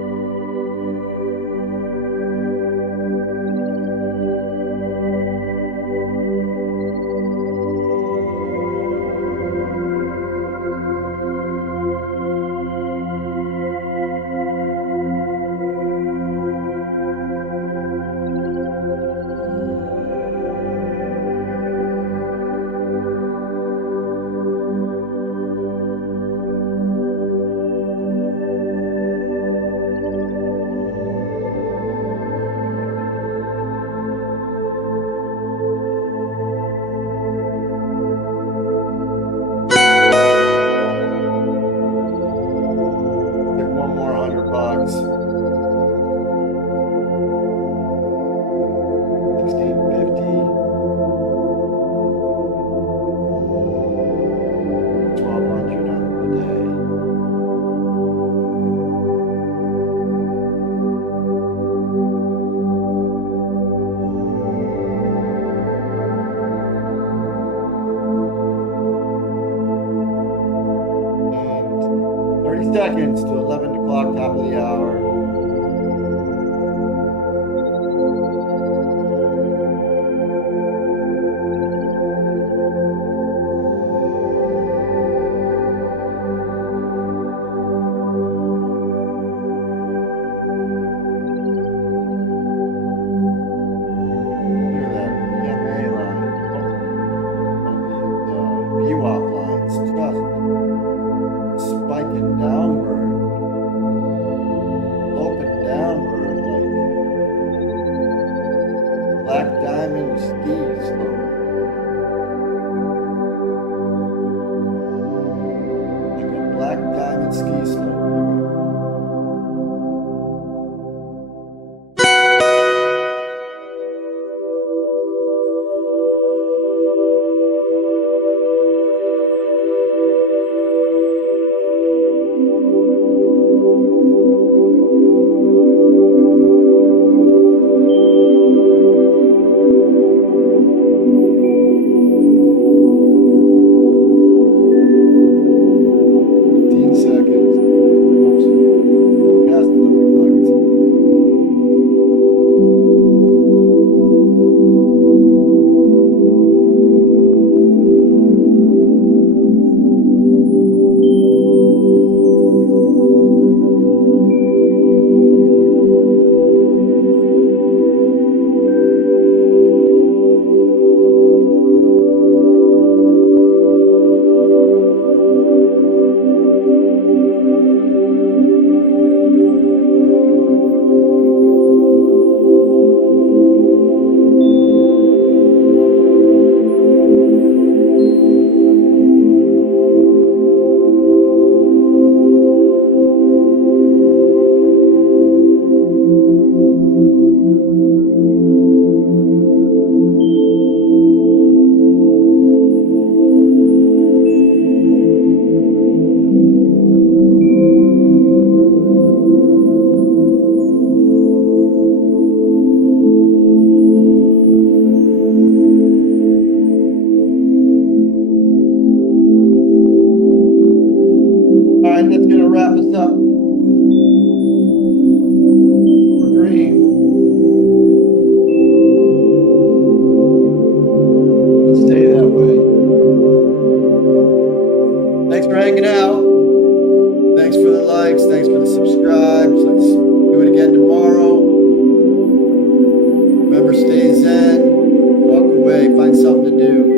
the hour. Look at that EMA line on these VWAP lines, just spiking downward, sloping downward like black diamond ski slope. Like a black diamond ski slope. Seconds. Oops. Past the reflex. All right, that's gonna wrap us up for green. Let's stay that way. Thanks for hanging out. Thanks for the likes. Thanks for the subscribes. Let's do it again tomorrow. Remember, stay zen. Walk away. Find something to do.